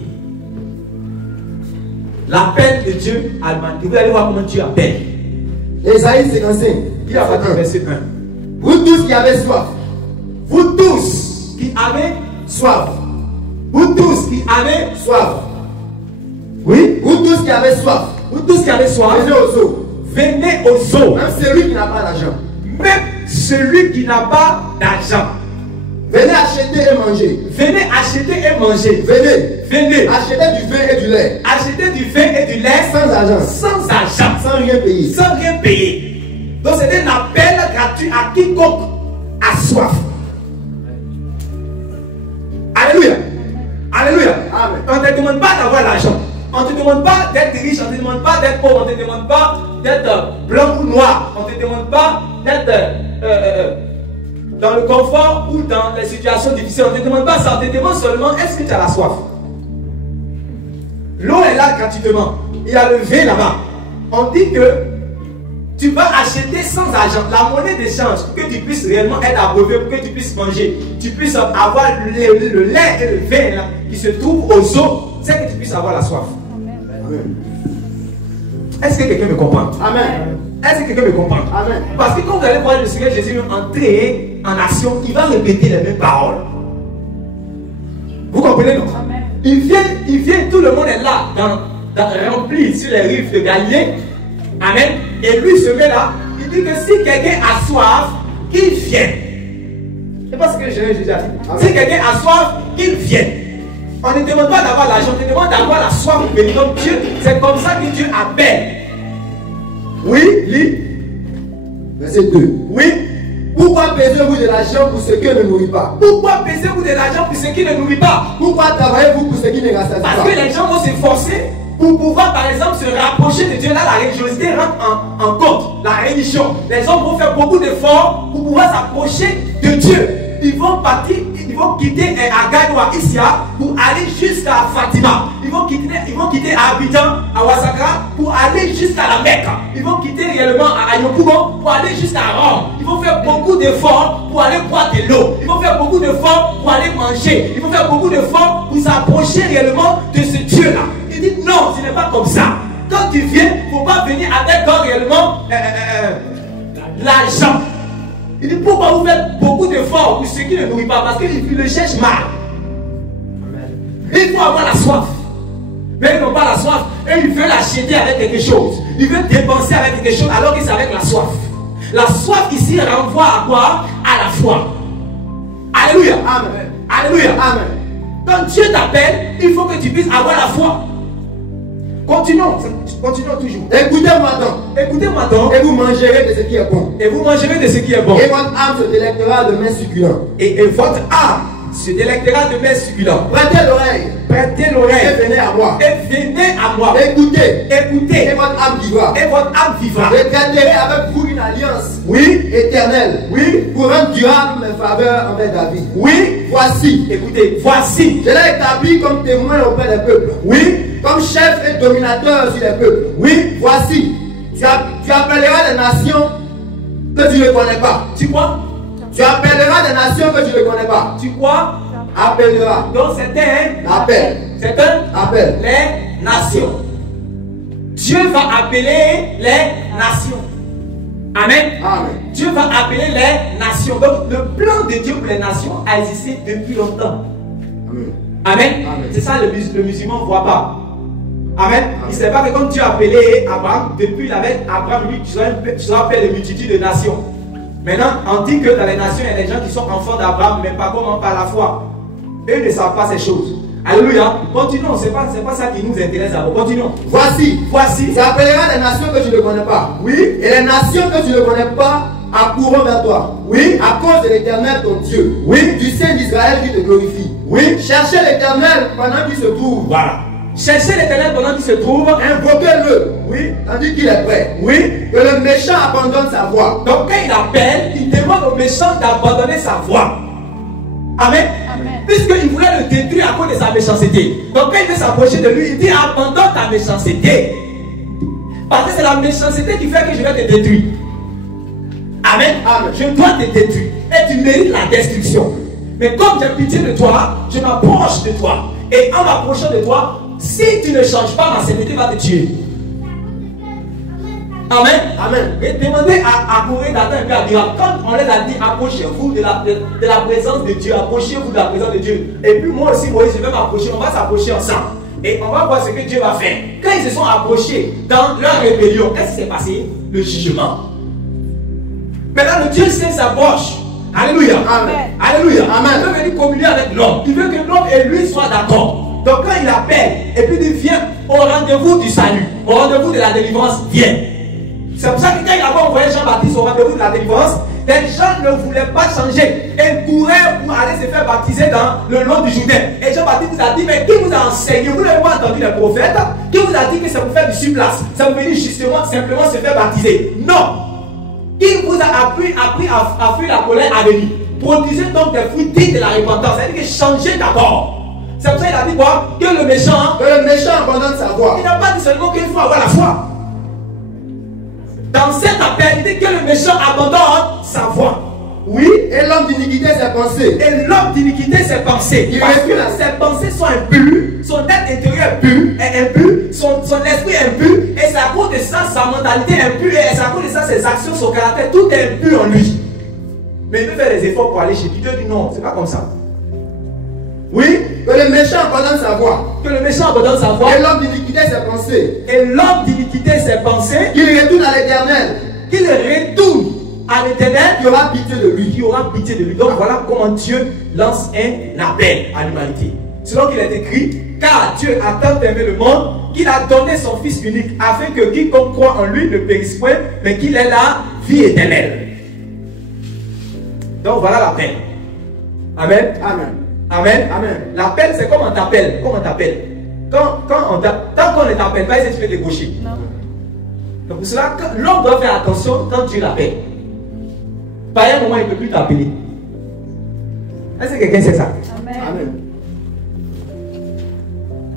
L'appel de Dieu à l'humanité. Vous allez voir comment Dieu appelle. Ésaïe 55. Il a fait verset 1. Vous tous qui avez soif. Vous tous qui avez Soif. Vous tous qui avez Soif. Oui. Vous tous qui avez soif. Vous tous qui avez soif. Venez aux eaux. Venez aux eaux. Même celui qui n'a pas d'argent. Même celui qui n'a pas d'argent. Venez acheter et manger. Venez acheter et manger. Venez. Venez. Acheter du vin et du lait. Acheter du vin et du lait Sans argent. sans argent. Sans rien payer. Sans rien payer. Donc c'est un appel gratuit à quiconque a soif. Alléluia. Alléluia. Amen. On ne te demande pas d'avoir l'argent. On ne te demande pas d'être riche. On ne te demande pas d'être pauvre. On ne te demande pas d'être blanc ou noir. On ne te demande pas d'être dans le confort ou dans les situations difficiles. On ne te demande pas ça. On te demande seulement est-ce que tu as la soif. L'eau est là gratuitement. Il y a le vin là-bas. On dit que tu vas acheter sans argent la monnaie d'échange pour que tu puisses réellement être abreuvé, pour que tu puisses manger. Tu puisses avoir le lait et le vin là, qui se trouvent aux eaux. C'est que tu puisses avoir la soif. Amen. Est-ce que quelqu'un me comprend? Amen. Est-ce que quelqu'un me comprend? Amen. Parce que quand vous allez voir le Seigneur Jésus entrer en action, il va répéter les mêmes paroles. Vous comprenez non? Amen. Il vient, tout le monde est là, rempli sur les rives de Galilée. Amen. Et lui se met là, il dit que si quelqu'un a soif, qu'il vienne. C'est pas ce que j'ai déjà dit. Si quelqu'un a soif, qu'il vienne. On ne demande pas d'avoir l'argent, on te demande d'avoir la soif pour venir. Donc Dieu, c'est comme ça que Dieu appelle. Oui, lis. Verset 2. Oui. Pourquoi pesez-vous de l'argent pour ce qui ne nourrit pas? Pourquoi pesez-vous de l'argent pour ce qui ne nourrit pas? Pourquoi travaillez-vous pour ce qui ne rassasie Parce pas? que les gens vont s'efforcer pour pouvoir, par exemple, se rapprocher de Dieu. Là, la religiosité rentre en compte. La religion. Les hommes vont faire beaucoup d'efforts pour pouvoir s'approcher de Dieu. Ils vont partir, ils vont quitter Agai ou à Issia pour aller jusqu'à Fatima. Ils vont quitter Abidjan, à Ouassaka pour aller jusqu'à la Mecque. Ils vont quitter réellement à Ayopougon pour aller jusqu'à Rome. Ils vont faire beaucoup d'efforts pour aller boire de l'eau. Ils vont faire beaucoup d'efforts pour aller manger. Ils vont faire beaucoup d'efforts pour s'approcher réellement de ce Dieu-là. Il dit non, ce n'est pas comme ça. Quand tu viens, il ne faut pas venir avec réellement l'argent. Il dit pourquoi vous faites beaucoup d'efforts pour ceux qui ne nourrissent pas? Parce qu'ils le cherchent mal. Il faut avoir la soif. Mais ils n'ont pas la soif. Et ils veulent acheter avec quelque chose. Ils veulent dépenser avec quelque chose alors que c'est avec la soif. La soif ici renvoie à quoi? À la foi. Alléluia. Amen. Alléluia. Amen. Quand Dieu t'appelle, il faut que tu puisses avoir la foi. Continuons toujours. Écoutez-moi donc. Écoutez-moi donc. Et vous mangerez de ce qui est bon. Et vous mangerez de ce qui est bon. Et votre âme se délectera de mets succulents. Et votre âme se délectera de mets succulents. Prêtez l'oreille. Prêtez l'oreille. Et venez à moi. Et venez à moi. Écoutez. Écoutez. Et votre âme vivra. Et votre âme vivra. Je traiterai avec vous une alliance. Oui. Éternelle. Oui. Pour rendre durable mes faveurs envers David. Oui. Voici. Écoutez. Voici. Je l'ai établi comme témoin auprès des peuples. Oui. Comme chef et dominateur sur les peuples. Oui. Voici. Tu appelleras des nations que tu ne connais pas. Tu crois? Tu appelleras des nations que tu ne connais pas. Tu crois? Appelleras. Donc c'est un Appel. C'est un Appel. les nations. Dieu va appeler les nations. Amen. Amen. Dieu va appeler les nations. Donc le plan de Dieu pour les nations a existé depuis longtemps. Amen. Amen. Amen. C'est ça le musulman ne voit pas. Amen. Il ne sait pas que comme Dieu a appelé Abraham, depuis il avait Abraham, lui, tu seras père de multitudes de nations. Maintenant, on dit que dans les nations, il y a des gens qui sont enfants d'Abraham, mais pas comment par la foi. Eux ne savent pas ces choses. Alléluia. Continuons. Ce n'est pas ça qui nous intéresse d'abord. Continuons. Voici. Voici. Tu appelleras des nations que tu ne connais pas. Oui. Et les nations que tu ne connais pas accourront vers toi. Oui. À cause de l'Éternel ton Dieu. Oui. Du Saint d'Israël qui te glorifie. Oui. Cherchez l'Éternel pendant qu'il se trouve. Voilà. Cherchez l'Éternel pendant qu'il se trouve. Invoquez-le. Oui. Tandis qu'il est prêt. Oui. Que le méchant abandonne sa voie. Donc quand il appelle, il demande au méchant d'abandonner sa voie. Amen. Amen. Puisqu'il voulait le détruire à cause de sa méchanceté. Donc quand il veut s'approcher de lui, il dit abandonne ta méchanceté. Parce que c'est la méchanceté qui fait que je vais te détruire. Amen. Amen. Je dois te détruire. Et tu mérites la destruction. Mais comme j'ai pitié de toi, je m'approche de toi. Et en m'approchant de toi, si tu ne changes pas, ma sévérité va te tuer. Amen. Amen. Et demandez à Corée d'Adam et puis à Miracle. Quand on les a dit approchez-vous de la présence de Dieu, approchez-vous de la présence de Dieu. Et puis moi aussi, Moïse, je vais m'approcher, on va s'approcher ensemble. Et on va voir ce que Dieu va faire. Quand ils se sont approchés dans leur rébellion, qu'est-ce qui s'est passé? Le jugement. Maintenant, le Dieu Saint s'approche. Alléluia. Amen. Alléluia. Amen. Il veut venir communier avec l'homme. Il veut que l'homme et lui soient d'accord. Donc quand il appelle, et puis il vient au rendez-vous du salut, au rendez-vous de la délivrance, viens. C'est pour ça que quand il avait envoyé Jean-Baptiste au rendez-vous de la délivrance, les gens ne voulaient pas changer. Ils couraient pour aller se faire baptiser dans le long du Jourdain. Et Jean-Baptiste vous a dit, mais qui vous a enseigné? Vous n'avez pas entendu les prophètes? Qui vous a dit que ça vous fait du surplace? Ça vous venir justement simplement se faire baptiser? Non. Qui vous a appris à fuir la colère à venir? Produisez donc des fruits dignes de la repentance. C'est-à-dire que changez d'abord. C'est pour ça qu'il a dit quoi? Que le méchant abandonne sa voie. Il n'a pas dit seulement qu'il faut avoir la foi. Dans cet appel, il dit que le méchant abandonne sa voie. Oui. Et l'homme d'iniquité ses pensées. Et l'homme d'iniquité ses pensées. Parce que ses pensées sont impures, son être intérieur est impur, son esprit est impur, et c'est à cause de ça sa mentalité est impure, et c'est à cause de ça ses actions, son caractère, tout est impur en lui. Mais il veut faire des efforts pour aller chez Dieu. Dieu dit non, c'est pas comme ça. Oui. Que le méchant abandonne sa voie. Que le méchant abandonne sa voie. Et l'homme d'iniquité ses pensées. Et l'homme d'iniquité ses pensées. Qu'il retourne à l'Éternel. Qu'il retourne à l'Éternel. Qui aura pitié de lui. Qui aura pitié de lui. Donc voilà comment Dieu lance un appel à l'humanité. Selon qu'il est écrit, car Dieu a tant aimé le monde qu'il a donné son Fils unique, afin que quiconque croit en lui ne périsse point, mais qu'il ait la vie éternelle. Donc voilà l'appel. Amen. Amen. Amen. Amen. L'appel, c'est comme on t'appelle. Comment on t'appelle? Tant qu'on ne t'appelle pas, tu peux te gaucher. Non. Donc pour cela, l'homme doit faire attention quand Dieu l'appelle. Par un moment, il ne peut plus t'appeler. Est-ce que quelqu'un sait ça? Amen. Amen.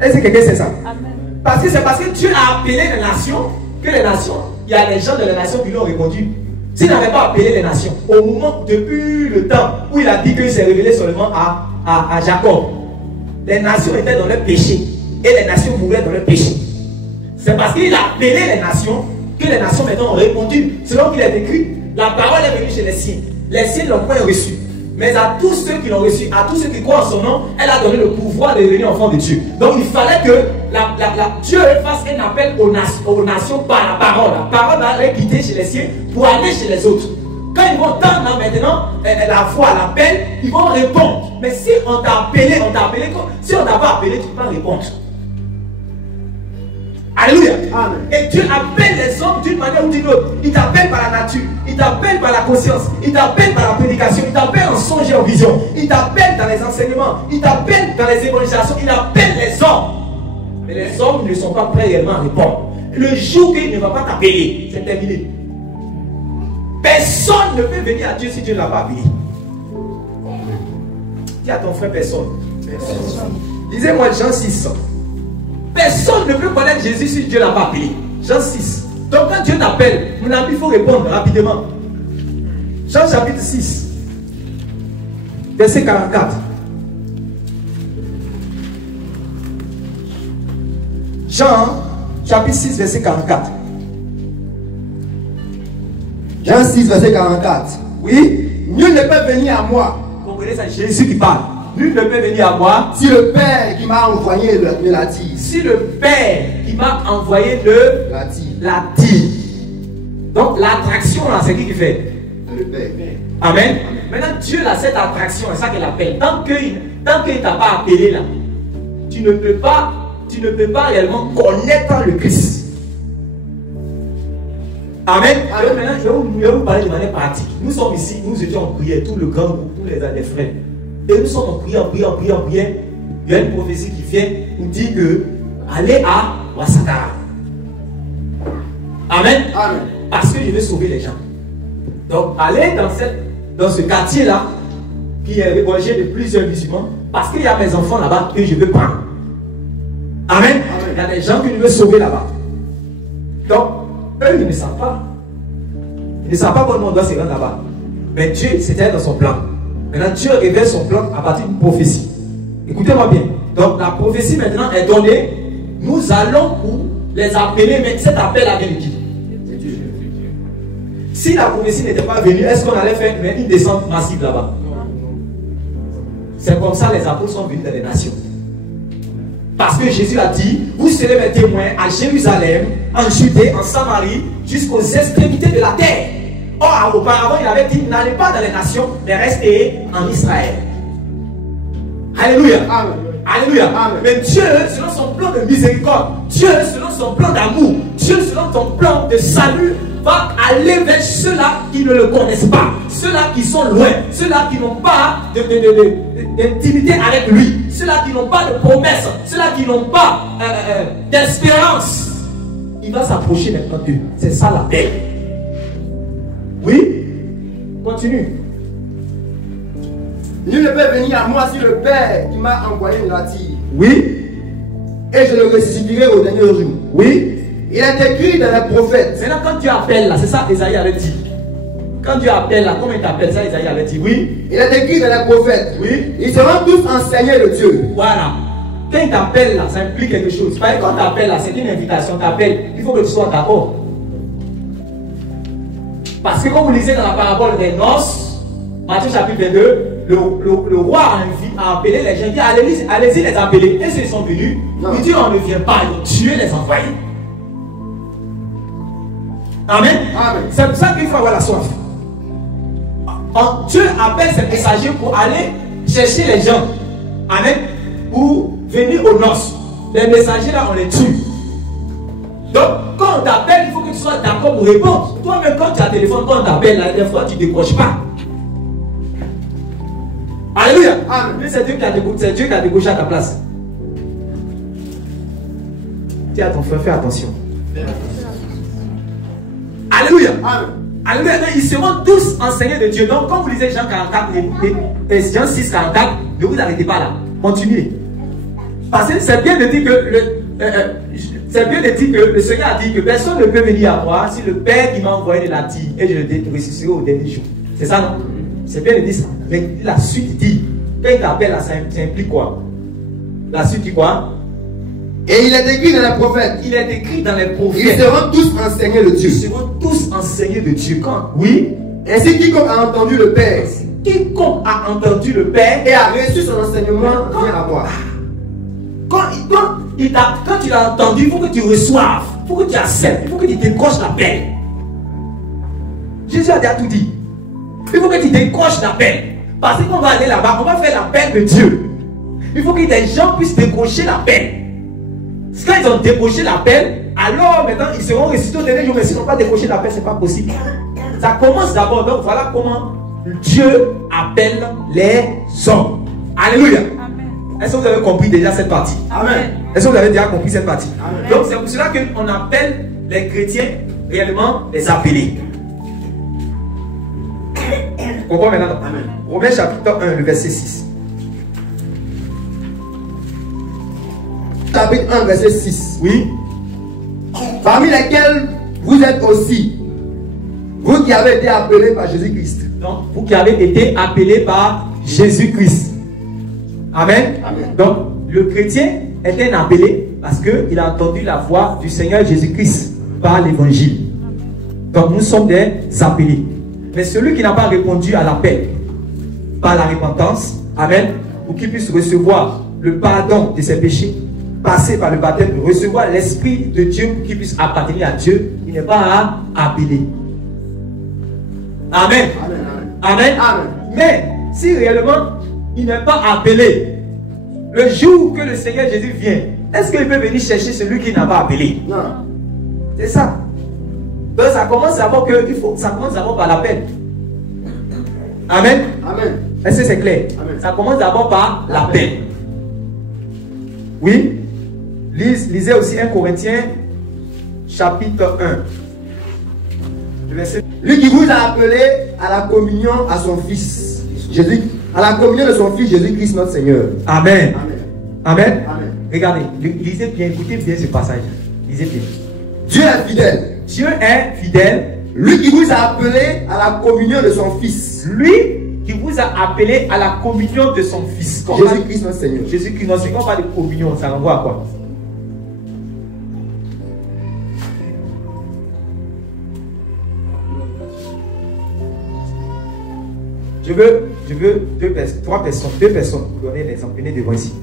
Est-ce que quelqu'un sait ça? Amen. Parce que c'est parce que Dieu a appelé les nations, que les nations, il y a des gens de les nations qui lui ont répondu. S'il n'avait pas appelé les nations, au moment, depuis le temps où il a dit qu'il s'est révélé seulement à Jacob, les nations étaient dans le péché et les nations mouraient dans le péché. C'est parce qu'il a appelé les nations que les nations maintenant ont répondu. Selon qu'il est écrit, la parole est venue chez les siens. Les siens ne l'ont pas reçu. Mais à tous ceux qui l'ont reçu, à tous ceux qui croient en son nom, elle a donné le pouvoir de devenir enfant de Dieu. Donc il fallait que Dieu fasse un appel aux nations par la parole. La parole va les quitter chez les siens pour aller chez les autres. Quand ils vont entendre maintenant la voix, l'appel, ils vont répondre. Mais si on t'a appelé, si on t'a pas appelé, tu ne peux pas répondre. Alléluia. Amen. Et Dieu appelle les hommes d'une manière ou d'une autre. Il t'appelle par la nature, il t'appelle par la conscience, il t'appelle par la prédication, il t'appelle en songe et en vision, il t'appelle dans les enseignements, il t'appelle dans les évangélisations, il appelle les hommes. Mais les hommes ne sont pas prêts réellement à répondre. Le jour qu'il ne va pas t'appeler, c'est terminé. Personne ne peut venir à Dieu si Dieu ne l'a pas appelé. Dis à ton frère personne. Lisez-moi Jean 6. Personne ne peut connaître Jésus si Dieu ne l'a pas appelé. Jean 6. Donc quand Dieu t'appelle, mon ami, il faut répondre rapidement. Jean chapitre 6. Verset 44. Jean chapitre 6, verset 44. Jean 6, verset 44. Oui. Nul ne peut venir à moi. Comprenez ça, Jésus qui parle. Nul ne peut venir à moi si le Père qui m'a envoyé me l'attire. Si le Père qui m'a envoyé l'attire. Donc l'attraction là, c'est qui fait? Le Père. Amen. Maintenant Dieu a cette attraction, c'est ça qu'il appelle. Tant qu'il ne t'a pas appelé là, tu ne peux pas réellement connaître le Christ. Amen. Amen. Maintenant je vais vous parler de manière pratique. Nous sommes ici, nous étions en prière, tout le grand groupe, tous les frères. Et nous sommes en prière. Il y a une prophétie qui vient nous dire que allez à Ouassakara. Amen. Amen. Parce que je veux sauver les gens. Donc, allez dans ce quartier-là, qui est regorgé de plusieurs musulmans, parce qu'il y a mes enfants là-bas que je veux prendre. Amen. Amen. Il y a des gens que je veux sauver là-bas. Donc, eux, ils ne savent pas. Ils ne savent pas comment on doit se rendre là-bas. Mais Dieu, c'était dans son plan. Maintenant, Dieu révèle son plan à partir d'une prophétie. Écoutez-moi bien. Donc, la prophétie maintenant est donnée. Nous allons pour les appeler, mais cet appel a vient de qui? Si la prophétie n'était pas venue, est-ce qu'on allait faire une descente massive là-bas? C'est comme ça les apôtres sont venus dans les nations. Parce que Jésus a dit, vous serez mes témoins à Jérusalem, en Judée, en Samarie, jusqu'aux extrémités de la terre. Or, auparavant, il avait dit, n'allez pas dans les nations, mais restez en Israël. Alléluia. Amen. Alléluia. Amen. Mais Dieu, selon son plan de miséricorde, Dieu, selon son plan d'amour, Dieu, selon son plan de salut, va aller vers ceux-là qui ne le connaissent pas, ceux-là qui sont loin, ceux-là qui n'ont pas d'intimité avec lui, ceux-là qui n'ont pas de promesses, ceux-là qui n'ont pas d'espérance. Il va s'approcher maintenant d'eux. C'est ça la paix. Oui? Continue. Nul ne peut venir à moi si le Père qui m'a envoyé ne l'attire. Oui? Et je le ressusciterai au dernier jour. Oui? Il est écrit dans les prophètes. Maintenant, quand Dieu appelle là, c'est ça Isaïe avait dit. Quand Dieu appelle là, comment il t'appelle ça, Isaïe avait dit? Oui? Il est écrit dans les prophètes. Oui? Ils seront tous enseignés de Dieu. Voilà. Quand il t'appelle là, ça implique quelque chose. Parce que quand tu appelles là, c'est une invitation. Tu appelles, il faut que tu sois d'accord. Parce que comme vous lisez dans la parabole des noces, Matthieu chapitre 22, le roi a appelé les gens. Il dit allez-y les appeler. Et s'ils sont venus, il dit on ne vient pas, Dieu les envoie. Amen. Amen. C'est pour ça qu'il faut avoir la soif. Dieu appelle ses messagers pour aller chercher les gens. Amen. Pour venir aux noces. Les messagers là, on les tue. Donc, quand on t'appelle, il faut que tu sois d'accord pour répondre. Toi-même, quand tu as un téléphone, quand on t'appelle, des fois, tu ne décroches pas. Alléluia. Amen. Mais c'est Dieu qui a décroché à ta place. Dis à ton frère, fais attention. Alléluia. Amen. Alléluia. Ils seront tous enseignés de Dieu. Donc, quand vous lisez Jean 44, Jean 6, 44, ne vous arrêtez pas là. Continuez. Parce que c'est bien de dire que le Seigneur a dit que personne ne peut venir à moi si le Père qui m'a envoyé l'a dit et je le ressusciterai au dernier jour. C'est ça, non? C'est bien de dire ça. Mais la suite dit, quand il t'appelle là, ça implique quoi? La suite dit quoi? Et il est écrit dans les prophètes. Il est écrit dans les prophètes. Ils seront tous enseignés de Dieu. Ils seront tous enseignés de Dieu. Quand? Oui. Ainsi quiconque a entendu le Père Quiconque a entendu le Père et a reçu son enseignement vient à moi. Quand tu l'as entendu, il faut que tu reçoives, il faut que tu acceptes, il faut que tu décroches l'appel. Jésus a déjà tout dit. Il faut que tu décroches l'appel. Parce qu'on va aller là-bas, on va faire l'appel de Dieu. Il faut que des gens puissent décrocher l'appel. Quand ils ont décroché l'appel, alors maintenant ils seront ressuscités au dernier jour. Mais s'ils n'ont pas décroché l'appel, ce n'est pas possible. Ça commence d'abord. Donc voilà comment Dieu appelle les hommes. Alléluia. Est-ce que vous avez compris déjà cette partie? Amen. Est-ce que vous avez déjà compris cette partie? Amen. Donc c'est pour cela qu'on appelle les chrétiens réellement les appelés. Comprends maintenant? Amen. Romains chapitre 1, le verset 6. Chapitre 1, verset 6. Oui. Parmi lesquels vous êtes aussi, vous qui avez été appelés par Jésus-Christ. Donc, vous qui avez été appelés par Jésus-Christ. Amen. Amen. Donc, le chrétien est un appelé parce qu'il a entendu la voix du Seigneur Jésus-Christ par l'évangile. Donc, nous sommes des appelés. Mais celui qui n'a pas répondu à l'appel par la repentance, amen, pour qu'il puisse recevoir le pardon de ses péchés, passer par le baptême, recevoir l'Esprit de Dieu pour qu'il puisse appartenir à Dieu, il n'est pas appelé. Amen. Amen. Amen. Amen. Mais si réellement il n'est pas appelé, le jour que le Seigneur Jésus vient, est-ce qu'il peut venir chercher celui qui n'a pas appelé? Non. C'est ça. Donc ça commence d'abord ça commence d'abord par l'appel. Amen. Amen. Est-ce que c'est clair? Amen. Ça commence d'abord par la paix. Oui. Lisez aussi 1 Corinthiens chapitre 1. Lui qui vous a appelé à la communion à son Fils. Jésus, à la communion de son Fils Jésus-Christ notre Seigneur. Amen. Amen. Amen. Amen. Regardez, lisez bien, écoutez bien ce passage. Lisez bien. Dieu est fidèle. Dieu est fidèle. Lui qui vous a appelé à la communion de son Fils. Lui qui vous a appelé à la communion de son Fils. Jésus-Christ notre Seigneur. Jésus-Christ notre Seigneur. Quand on parle de communion, ça renvoie à quoi? Je veux trois personnes, deux personnes pour donner l'exemple. Venez devant ici.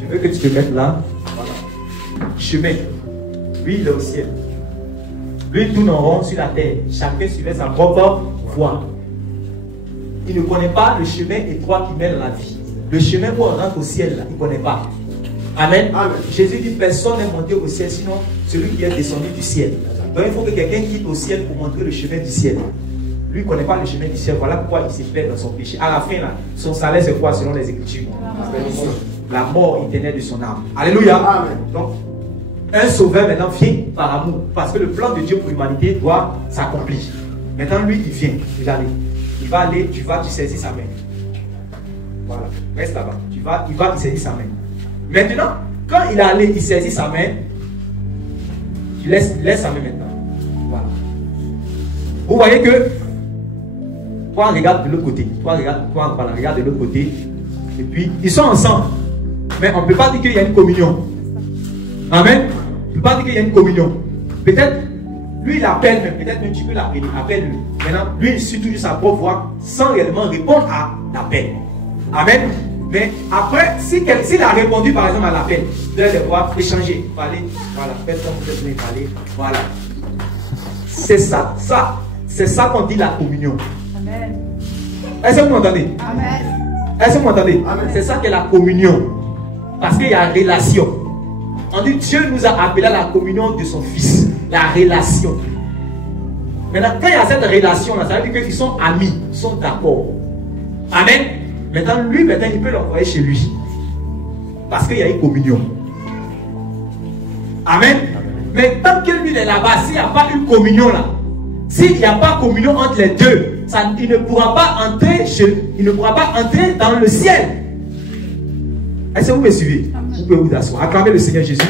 Je veux que tu te mettes là. Voilà. Chemin. Lui, il est au ciel. Lui, il tourne en rond sur la terre. Chacun suivait sa propre voie. Il ne connaît pas le chemin étroit qui mène à la vie. Le chemin où on rentre au ciel, là, il ne connaît pas. Amen. Amen. Jésus dit, personne n'est monté au ciel, sinon celui qui est descendu du ciel. Donc il faut que quelqu'un quitte au ciel pour montrer le chemin du ciel. Lui ne connaît pas le chemin du ciel. Voilà pourquoi il se perd dans son péché. À la fin, là, son salaire c'est quoi selon les Écritures? La mort éternelle de son âme. Alléluia. Amen. Donc, un sauveur maintenant vient par amour. Parce que le plan de Dieu pour l'humanité doit s'accomplir. Maintenant, lui, il vient. Il va aller, tu saisis sa main. Voilà. Reste là-bas. Il saisit sa main. Maintenant, quand il est allé, il saisit sa main. Tu laisses sa main maintenant. Voilà. Vous voyez que toi, regarde de l'autre côté. Toi, regarde de l'autre côté. Et puis, ils sont ensemble. Mais on ne peut pas dire qu'il y a une communion. Amen. On ne peut pas dire qu'il y a une communion. Peut-être, lui, il appelle, mais peut-être même tu peux l'appeler. Appelle-lui. Maintenant, lui, il suit toujours sa propre voix sans réellement répondre à l'appel. Amen. Mais après, s'il a répondu par exemple à l'appel, vous allez devoir échanger, parler, voilà, faites comme vous êtes venu parler, voilà. C'est ça qu'on dit la communion. Amen. Est-ce que vous m'entendez? Amen. Est-ce que vous m'entendez? C'est ça qu'est la communion. Parce qu'il y a relation. On dit Dieu nous a appelés à la communion de son Fils. La relation. Maintenant, quand il y a cette relation-là, ça veut dire qu'ils sont amis, ils sont d'accord. Amen. Maintenant, il peut l'envoyer chez lui. Parce qu'il y a une communion. Amen. Mais tant que lui est là-bas, s'il n'y a pas une communion là, s'il n'y a pas communion entre les deux, il ne pourra pas entrer dans le ciel. Est-ce que vous me suivez? Vous pouvez vous asseoir. Acclamez le Seigneur Jésus.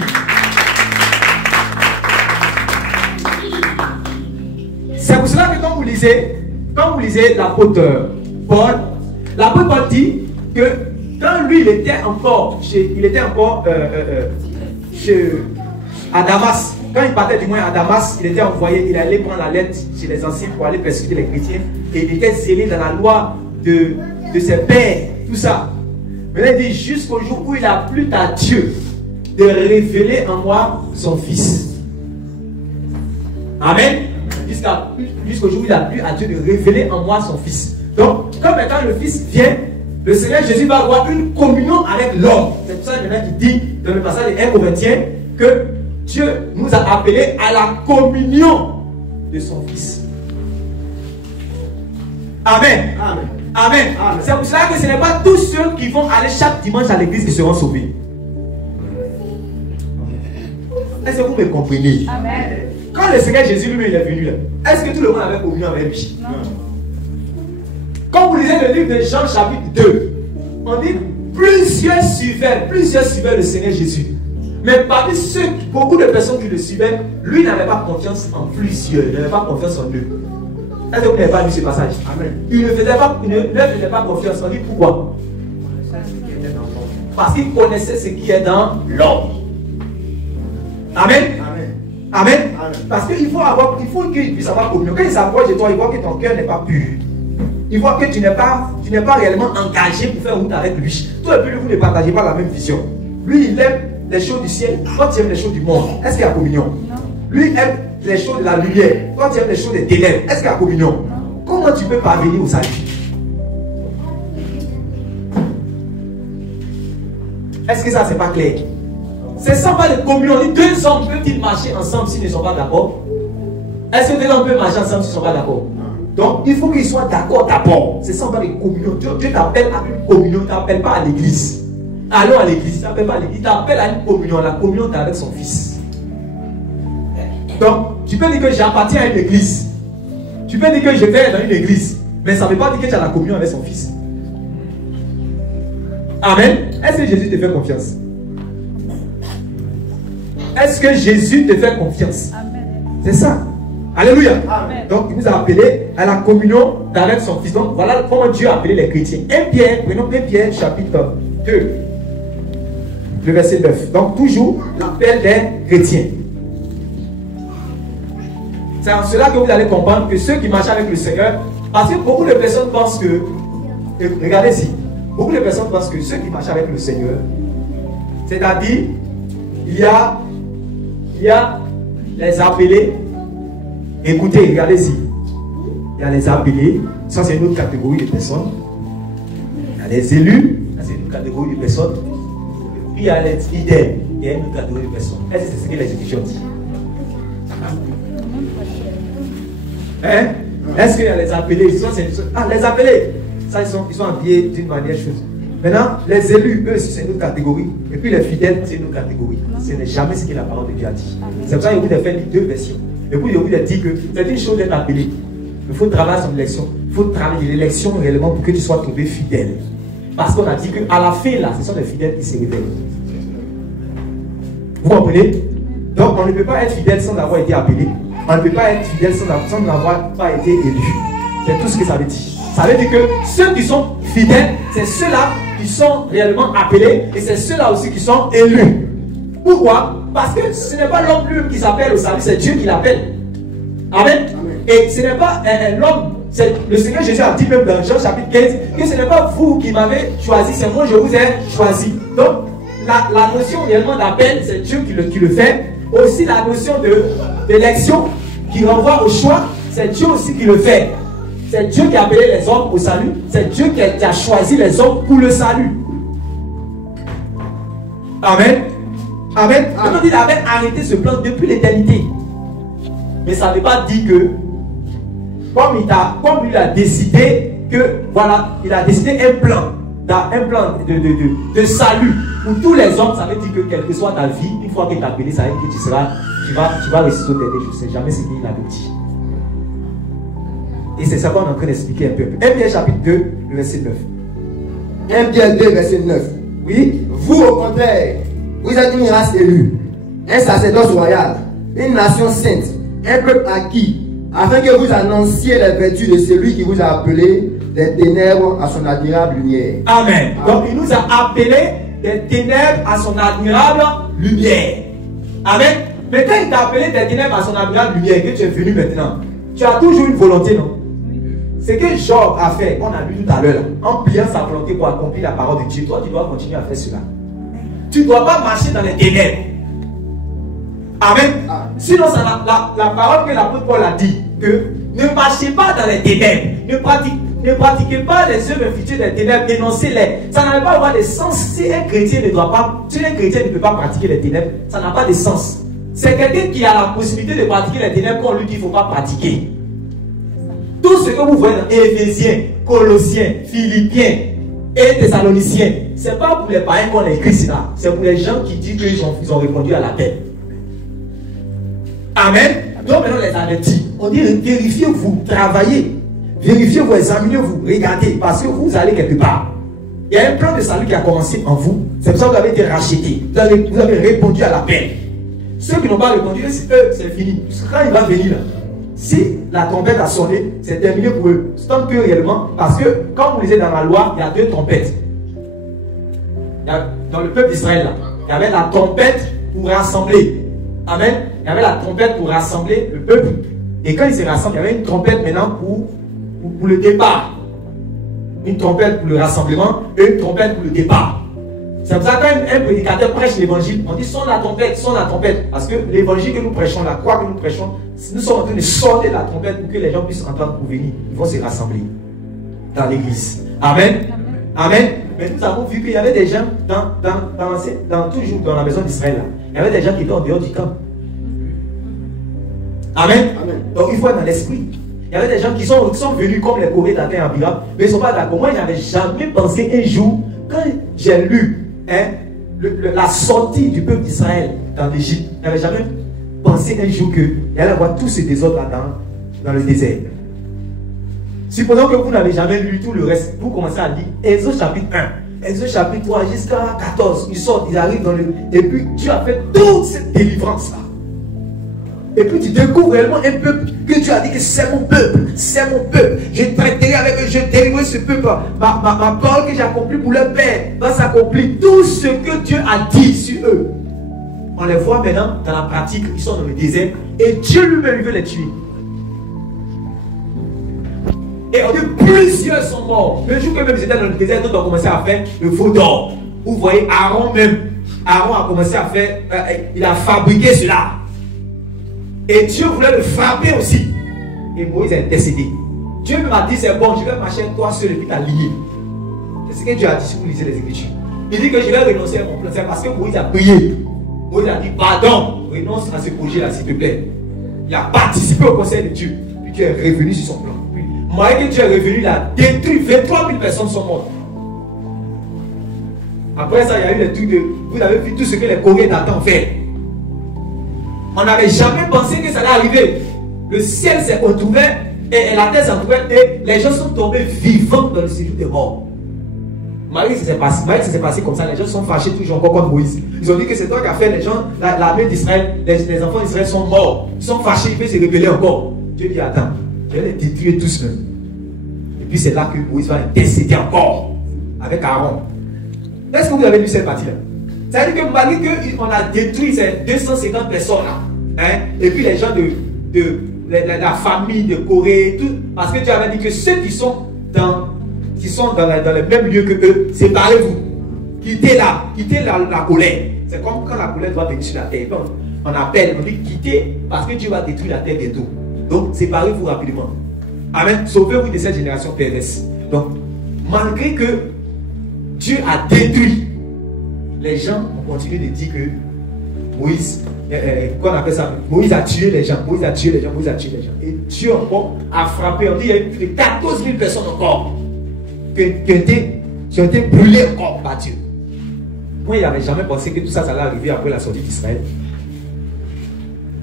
C'est pour cela que quand vous lisez l'apôtre Paul dit que quand lui il était encore à Damas, quand il partait du moins à Damas, il était envoyé, il allait prendre la lettre chez les anciens pour aller persécuter les chrétiens et il était zélé dans la loi de ses pères, tout ça. Mais là il dit jusqu'au jour où il a plu à Dieu de révéler en moi son Fils. Amen. Jusqu'au jour où il a plu à Dieu de révéler en moi son Fils. Donc, comme maintenant le Fils vient, le Seigneur Jésus va avoir une communion avec l'homme. C'est pour ça qu'il dit dans le passage de 1 Corinthiens que Dieu nous a appelés à la communion de son Fils. Amen. Amen. Amen. Amen. C'est pour cela que ce n'est pas tous ceux qui vont aller chaque dimanche à l'église qui seront sauvés. Est-ce que vous me comprenez? Amen. Quand le Seigneur Jésus lui il est venu là, est-ce que tout le monde avait communion avec lui? Non. Quand vous lisez le livre de Jean chapitre 2, on dit plusieurs suivaient le Seigneur Jésus. Mais parmi ceux, beaucoup de personnes qui le suivaient, lui n'avait pas confiance en plusieurs, il n'avait pas confiance en eux. Est-ce que vous n'avez pas lu ce passage? Amen. Il ne faisait pas confiance. On dit pourquoi? Parce qu'il connaissait ce qui est dans l'homme. Amen. Amen. Amen. Amen. Parce qu'il faut qu'il puisse avoir communion. Quand il s'approche de toi, il voit que ton cœur n'est pas pur. Il voit que tu n'es pas réellement engagé pour faire route avec lui. Toi et puis vous ne partagez pas la même vision. Lui, il aime les choses du ciel, toi tu aimes les choses du monde. Est-ce qu'il y a communion? Non. Lui aime les choses de la lumière, toi tu aimes les choses des ténèbres. Est-ce qu'il y a communion? Non. Comment tu peux parvenir au salut? Est-ce que ça c'est pas clair? C'est sans pas de communion. Deux hommes peuvent-ils marcher ensemble s'ils ne sont pas d'accord? Est-ce que les gens peuvent marcher ensemble s'ils ne sont pas d'accord? Donc, il faut qu'ils soient d'accord d'abord. C'est ça, on parle de communion. Dieu t'appelle à une communion, il ne t'appelle pas à l'église. Allons à l'église, il ne t'appelle pas à l'église, il t'appelle à une communion. La communion, tu es avec son fils. Donc, tu peux dire que j'appartiens à une église. Tu peux dire que je vais dans une église. Mais ça ne veut pas dire que tu as la communion avec son fils. Amen. Est-ce que Jésus te fait confiance? Est-ce que Jésus te fait confiance? C'est ça. Alléluia. Amen. Donc il nous a appelés à la communion avec son fils. Donc voilà comment Dieu a appelé les chrétiens. 1 Pierre, prenons 1 Pierre chapitre 2, le verset 9. Donc toujours l'appel des chrétiens. C'est en cela que vous allez comprendre que ceux qui marchent avec le Seigneur, parce que beaucoup de personnes pensent que, regardez ici, beaucoup de personnes pensent que ceux qui marchent avec le Seigneur, c'est-à-dire, il y a les appelés. Écoutez, regardez ici. Il y a les appelés, ça c'est une autre catégorie de personnes. Il y a les élus, ça c'est une autre catégorie de personnes. Puis il y a les fidèles, il y a une autre catégorie de personnes. Est-ce que c'est ce que les Écritures disent? Hein? Est-ce qu'il y a les appelés? Ah, les appelés, ça ils sont habillés d'une manière chose. Maintenant, les élus, eux, c'est une autre catégorie. Et puis les fidèles, c'est une autre catégorie. Ce n'est jamais ce que la parole de Dieu a dit. C'est pour ça qu'il vous a fait deux versions. Et puis il vous a dit que c'est une chose d'être appelé. Il faut travailler son élection. Il faut travailler l'élection réellement pour que tu sois trouvé fidèle. Parce qu'on a dit qu'à la fin, là, ce sont les fidèles qui se révèlent. Vous comprenez? Donc on ne peut pas être fidèle sans avoir été appelé. On ne peut pas être fidèle sans n'avoir pas été élu. C'est tout ce que ça veut dire. Ça veut dire que ceux qui sont fidèles, c'est ceux-là qui sont réellement appelés et c'est ceux-là aussi qui sont élus. Pourquoi? Parce que ce n'est pas l'homme lui qui s'appelle au salut, c'est Dieu qui l'appelle. Amen. Et ce n'est pas l'homme, le Seigneur Jésus a dit même dans Jean chapitre 15 que ce n'est pas vous qui m'avez choisi, c'est moi je vous ai choisi. Donc la notion réellement d'appel, c'est Dieu qui le fait. Aussi la notion d'élection qui renvoie au choix, c'est Dieu aussi qui le fait. C'est Dieu qui a appelé les hommes au salut. C'est Dieu qui a choisi les hommes pour le salut. Amen. Amen. Amen. Il avait arrêté ce plan depuis l'éternité. Mais ça ne veut pas dire que, comme il a décidé que, voilà, il a décidé un plan de salut pour tous les hommes. Ça veut dire que quelle que soit ta vie, une fois qu'il t'a appelé, ça veut dire que tu vas réussir au dernier jour. Je ne sais jamais ce qu'il a dit. Et c'est ça qu'on est en train d'expliquer un peu. 1 Pierre chapitre 2, le verset 9. 1 Pierre 2, verset 9. Oui. Vous, au contraire, vous êtes une race élue, un sacerdoce royal, une nation sainte, un peuple acquis, afin que vous annonciez les vertus de celui qui vous a appelé des ténèbres à son admirable lumière. Amen. Donc il nous a appelé des ténèbres à son admirable lumière. Amen. Mais quand il t'a appelé des ténèbres à son admirable lumière, que tu es venu maintenant, tu as toujours une volonté, non? Ce que Job a fait, on a lu tout à l'heure, en pliant sa volonté pour accomplir la parole de Dieu, toi tu dois continuer à faire cela. Tu ne dois pas marcher dans les ténèbres. Amen. Sinon, la parole que l'apôtre Paul a dit, que ne marchez pas dans les ténèbres, ne pratiquez pas les œuvres infructueuses des ténèbres, dénoncez-les. Ça n'a pas avoir de sens. Si un chrétien ne peut pas pratiquer les ténèbres, ça n'a pas de sens. C'est quelqu'un qui a la possibilité de pratiquer les ténèbres qu'on lui dit qu'il ne faut pas pratiquer. Tout ce que vous voyez dans Éphésiens, Colossiens, Philippiens et Thessaloniciens, ce n'est pas pour les païens qu'on a écrit cela. C'est pour les gens qui disent qu'ils ont répondu à l'appel. Amen. Donc maintenant les avertis. On dit vérifiez-vous, travaillez. Vérifiez-vous, examinez-vous, regardez. Parce que vous allez quelque part. Il y a un plan de salut qui a commencé en vous. C'est pour ça que vous avez été racheté. Vous avez répondu à l'appel. Ceux qui n'ont pas répondu, c'est fini. Quand il va venir là, si la trompette a sonné, c'est terminé pour eux. Tant que réellement, parce que quand vous lisez dans la loi, il y a deux trompettes. Dans le peuple d'Israël, il y avait la trompette pour rassembler. Amen. Il y avait la trompette pour rassembler le peuple. Et quand ils se rassemblent, il y avait une trompette maintenant pour le départ. Une trompette pour le rassemblement et une trompette pour le départ. C'est pour ça que quand un prédicateur prêche l'évangile, on dit sonne la trompette. Parce que l'évangile que nous prêchons, la croix que nous prêchons, nous sommes en train de sonner la trompette pour que les gens puissent entendre pour venir. Ils vont se rassembler dans l'église. Amen. Amen. Mais nous avons vu qu'il y avait des gens toujours dans la maison d'Israël. Il y avait des gens qui étaient en dehors du camp. Amen. Amen. Donc il faut être dans l'esprit. Il y avait des gens qui sont venus comme les Corées d'Athènes en miracle, mais ils ne sont pas d'accord. Moi, je n'avais jamais pensé un jour, quand j'ai lu la sortie du peuple d'Israël dans l'Égypte, je n'avais jamais pensé un jour qu'il y allait avoir tout ce désordre là dans le désert. Supposons que vous n'avez jamais lu tout le reste, vous commencez à lire Exode chapitre 1, Exode chapitre 3 jusqu'à 14. Ils sortent, ils arrivent dans le... Et puis Dieu a fait toute cette délivrance là. Et puis tu découvres réellement un peuple que Dieu a dit que c'est mon peuple, c'est mon peuple. Je traiterai avec eux, je délivrerai ce peuple. Ma parole que j'ai accomplie pour leur père va s'accomplir. Tout ce que Dieu a dit sur eux, on les voit maintenant dans la pratique. Ils sont dans le désert et Dieu lui-même veut les tuer. Et on dit plusieurs sont morts. Le jour que même ils étaient dans le désert, d'autres ont commencé à faire le veau d'or. Vous voyez Aaron même. Aaron a commencé à faire, il a fabriqué cela. Et Dieu voulait le frapper aussi. Et Moïse est décédé. Dieu m'a dit, c'est bon, je vais marcher avec toi seul et puis t'as lié. C'est ce que Dieu a dit si vous lisez les Écritures. Il dit que je vais renoncer à mon plan. C'est parce que Moïse a prié. Moïse a dit, pardon, renonce à ce projet-là, s'il te plaît. Il a participé au conseil de Dieu. Puis Dieu est revenu sur son plan. Puis, moi que Dieu est revenu, il a détruit 23 000 personnes sont mortes. Après ça, il y a eu les trucs de... Vous avez vu tout ce que les Coréens d'Athènes ont fait. On n'avait jamais pensé que ça allait arriver. Le ciel s'est ouvert et la terre s'est ouverte et les gens sont tombés vivants dans le séjour des morts. Marie, ça s'est passé comme ça. Les gens sont fâchés toujours encore contre Moïse. Ils ont dit que c'est toi qui as fait les gens, l'armée d'Israël, les enfants d'Israël sont morts. Ils sont fâchés, ils veulent se révéler encore. Dieu dit, attends, je vais les détruire tous même. Et puis c'est là que Moïse va décéder encore avec Aaron. Est-ce que vous avez lu cette partie-là? Ça veut dire que malgré qu'on a détruit ces 250 personnes là, et puis les gens de la famille de Corée, tout, parce que Dieu avait dit que ceux qui sont dans le même lieu que eux, séparez-vous. Quittez la colère. C'est comme quand la colère doit venir sur la terre. Donc, on appelle, on dit quittez parce que Dieu va détruire la terre bientôt. Donc séparez-vous rapidement. Amen. Sauvez-vous de cette génération perverse. Donc, malgré que Dieu a détruit, les gens ont continué de dire que Moïse, qu'on appelle ça, Moïse a tué les gens, Moïse a tué les gens, Moïse a tué les gens. Et Dieu encore a frappé, on dit il y a eu plus de 14 000 personnes encore qui ont été brûlées encore par Dieu. Moi, il n'avait jamais pensé que tout ça, ça allait arriver après la sortie d'Israël.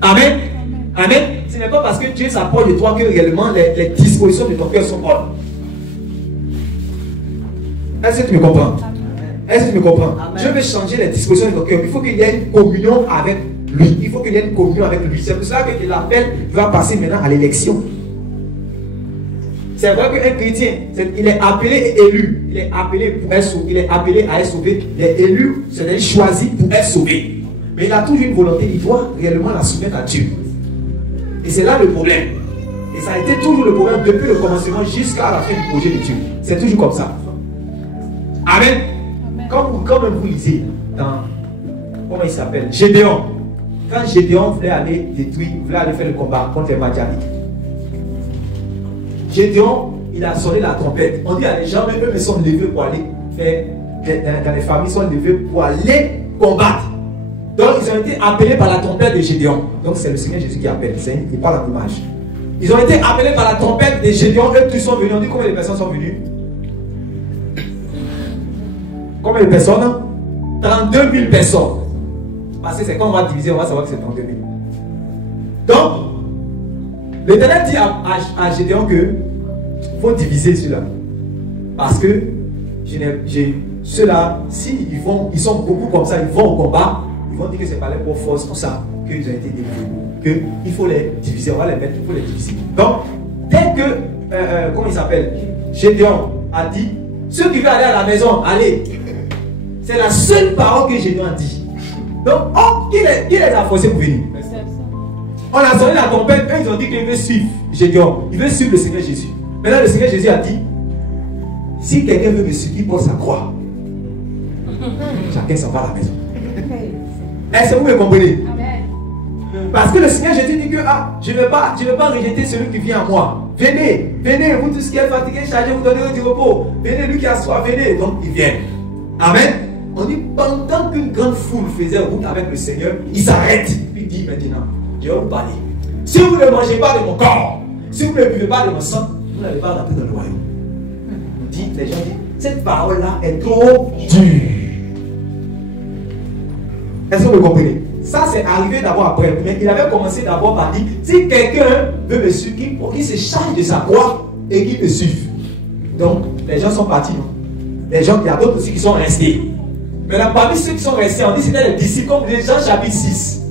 Amen. Amen. Ce n'est pas parce que Dieu s'approche de toi que réellement les dispositions de ton cœur sont bonnes. Est-ce que tu me comprends? Est-ce que tu me comprends? Amen. Je vais changer les dispositions de ton cœur. Il faut qu'il y ait une communion avec lui. Il faut qu'il y ait une communion avec lui. C'est pour ça que l'appel va passer maintenant à l'élection. C'est vrai qu'un chrétien, il est appelé et élu. Il est appelé pour être sauvé. Il est appelé à être sauvé. Il est élu, c'est-à-dire choisi pour être sauvé. Mais il a toujours une volonté. Il doit réellement la soumettre à Dieu. Et c'est là le problème. Et ça a été toujours le problème depuis le commencement jusqu'à la fin du projet de Dieu. C'est toujours comme ça. Amen. Quand même vous lisez dans, comment il s'appelle, Gédéon. Quand Gédéon voulait aller détruire, voulait aller faire le combat contre les Madianites. Gédéon, il a sonné la trompette. On dit à les gens, même eux, ils sont levés pour aller faire, dans les familles, ils sont levés pour aller combattre. Donc ils ont été appelés par la trompette de Gédéon. Donc c'est le Seigneur Jésus qui appelle. Il parle en image. Ils ont été appelés par la trompette de Gédéon. Eux tous sont venus. On dit combien de personnes sont venues? Combien de personnes? 32 000 personnes. Parce que c'est quand on va diviser, on va savoir que c'est 32 000. Donc, l'Éternel dit à Gédéon que faut diviser ceux-là. Parce que ceux-là, s'ils ils sont beaucoup comme ça, ils vont au combat, ils vont dire que c'est pas les pour force, pour ça qu'ils ont été délivrés. Qu'il faut les diviser, on va les mettre, il faut les diviser. Donc, dès que, comment il s'appelle, Gédéon a dit, ceux qui veulent aller à la maison, allez. C'est la seule parole que Gédéon a dit. Donc, qui les a forcés pour venir? On a sonné la trompette, eux ils ont dit qu'ils veulent suivre Gédéon. Ils veulent suivre le Seigneur Jésus. Maintenant, le Seigneur Jésus a dit, si quelqu'un veut me suivre, il porte sa croix. Chacun s'en va à la maison. Est-ce que vous me comprenez? Parce que le Seigneur Jésus dit que je ne vais pas rejeter celui qui vient à moi. Venez, vous tous qui êtes fatigués, chargés, vous donnez du repos. Venez, lui qui a soif, venez. Donc, il vient. Amen. On dit, pendant qu'une grande foule faisait route avec le Seigneur, il s'arrête. Puis il dit maintenant, je vais vous parler. si vous ne mangez pas de mon corps, si vous ne buvez pas de mon sang, vous n'allez pas rentrer dans le royaume. Les gens disent, cette parole-là est trop dure. Est-ce que vous comprenez? Ça, c'est arrivé d'abord après. Mais il avait commencé d'abord par dire, si quelqu'un veut me suivre, qu'il se charge de sa croix et qu'il me suive. Donc, les gens sont partis. Les gens, il y a d'autres aussi qui sont restés. Maintenant, parmi ceux qui sont restés, on dit que c'était les disciples, comme Jean chapitre 6.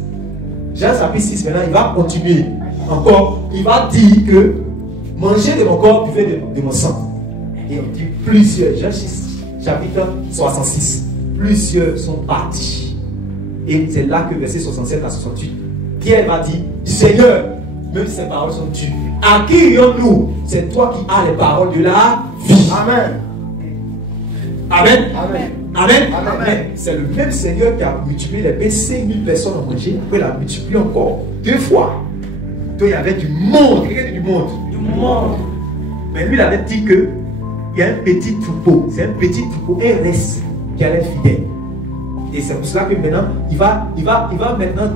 Jean chapitre 6, maintenant, il va continuer encore. Il va dire que mangez de mon corps, buvez de mon sang. Et on dit plusieurs, Jean 6, chapitre 66, plusieurs sont partis. Et c'est là que verset 67 à 68, Pierre va dire, Seigneur, même si ces paroles sont dures, à qui irions-nous? C'est toi qui as les paroles de la vie. Amen. Amen. Amen. Amen. Amen. C'est le même Seigneur qui a multiplié les pains, 5000 personnes ont mangé, après il a multiplié encore 2 fois. Donc il y avait du monde, quelqu'un du monde. Du monde. Mais lui il avait dit que il y a un petit troupeau, c'est un petit troupeau, un reste qui allait être fidèle. Et c'est pour cela que maintenant, il va maintenant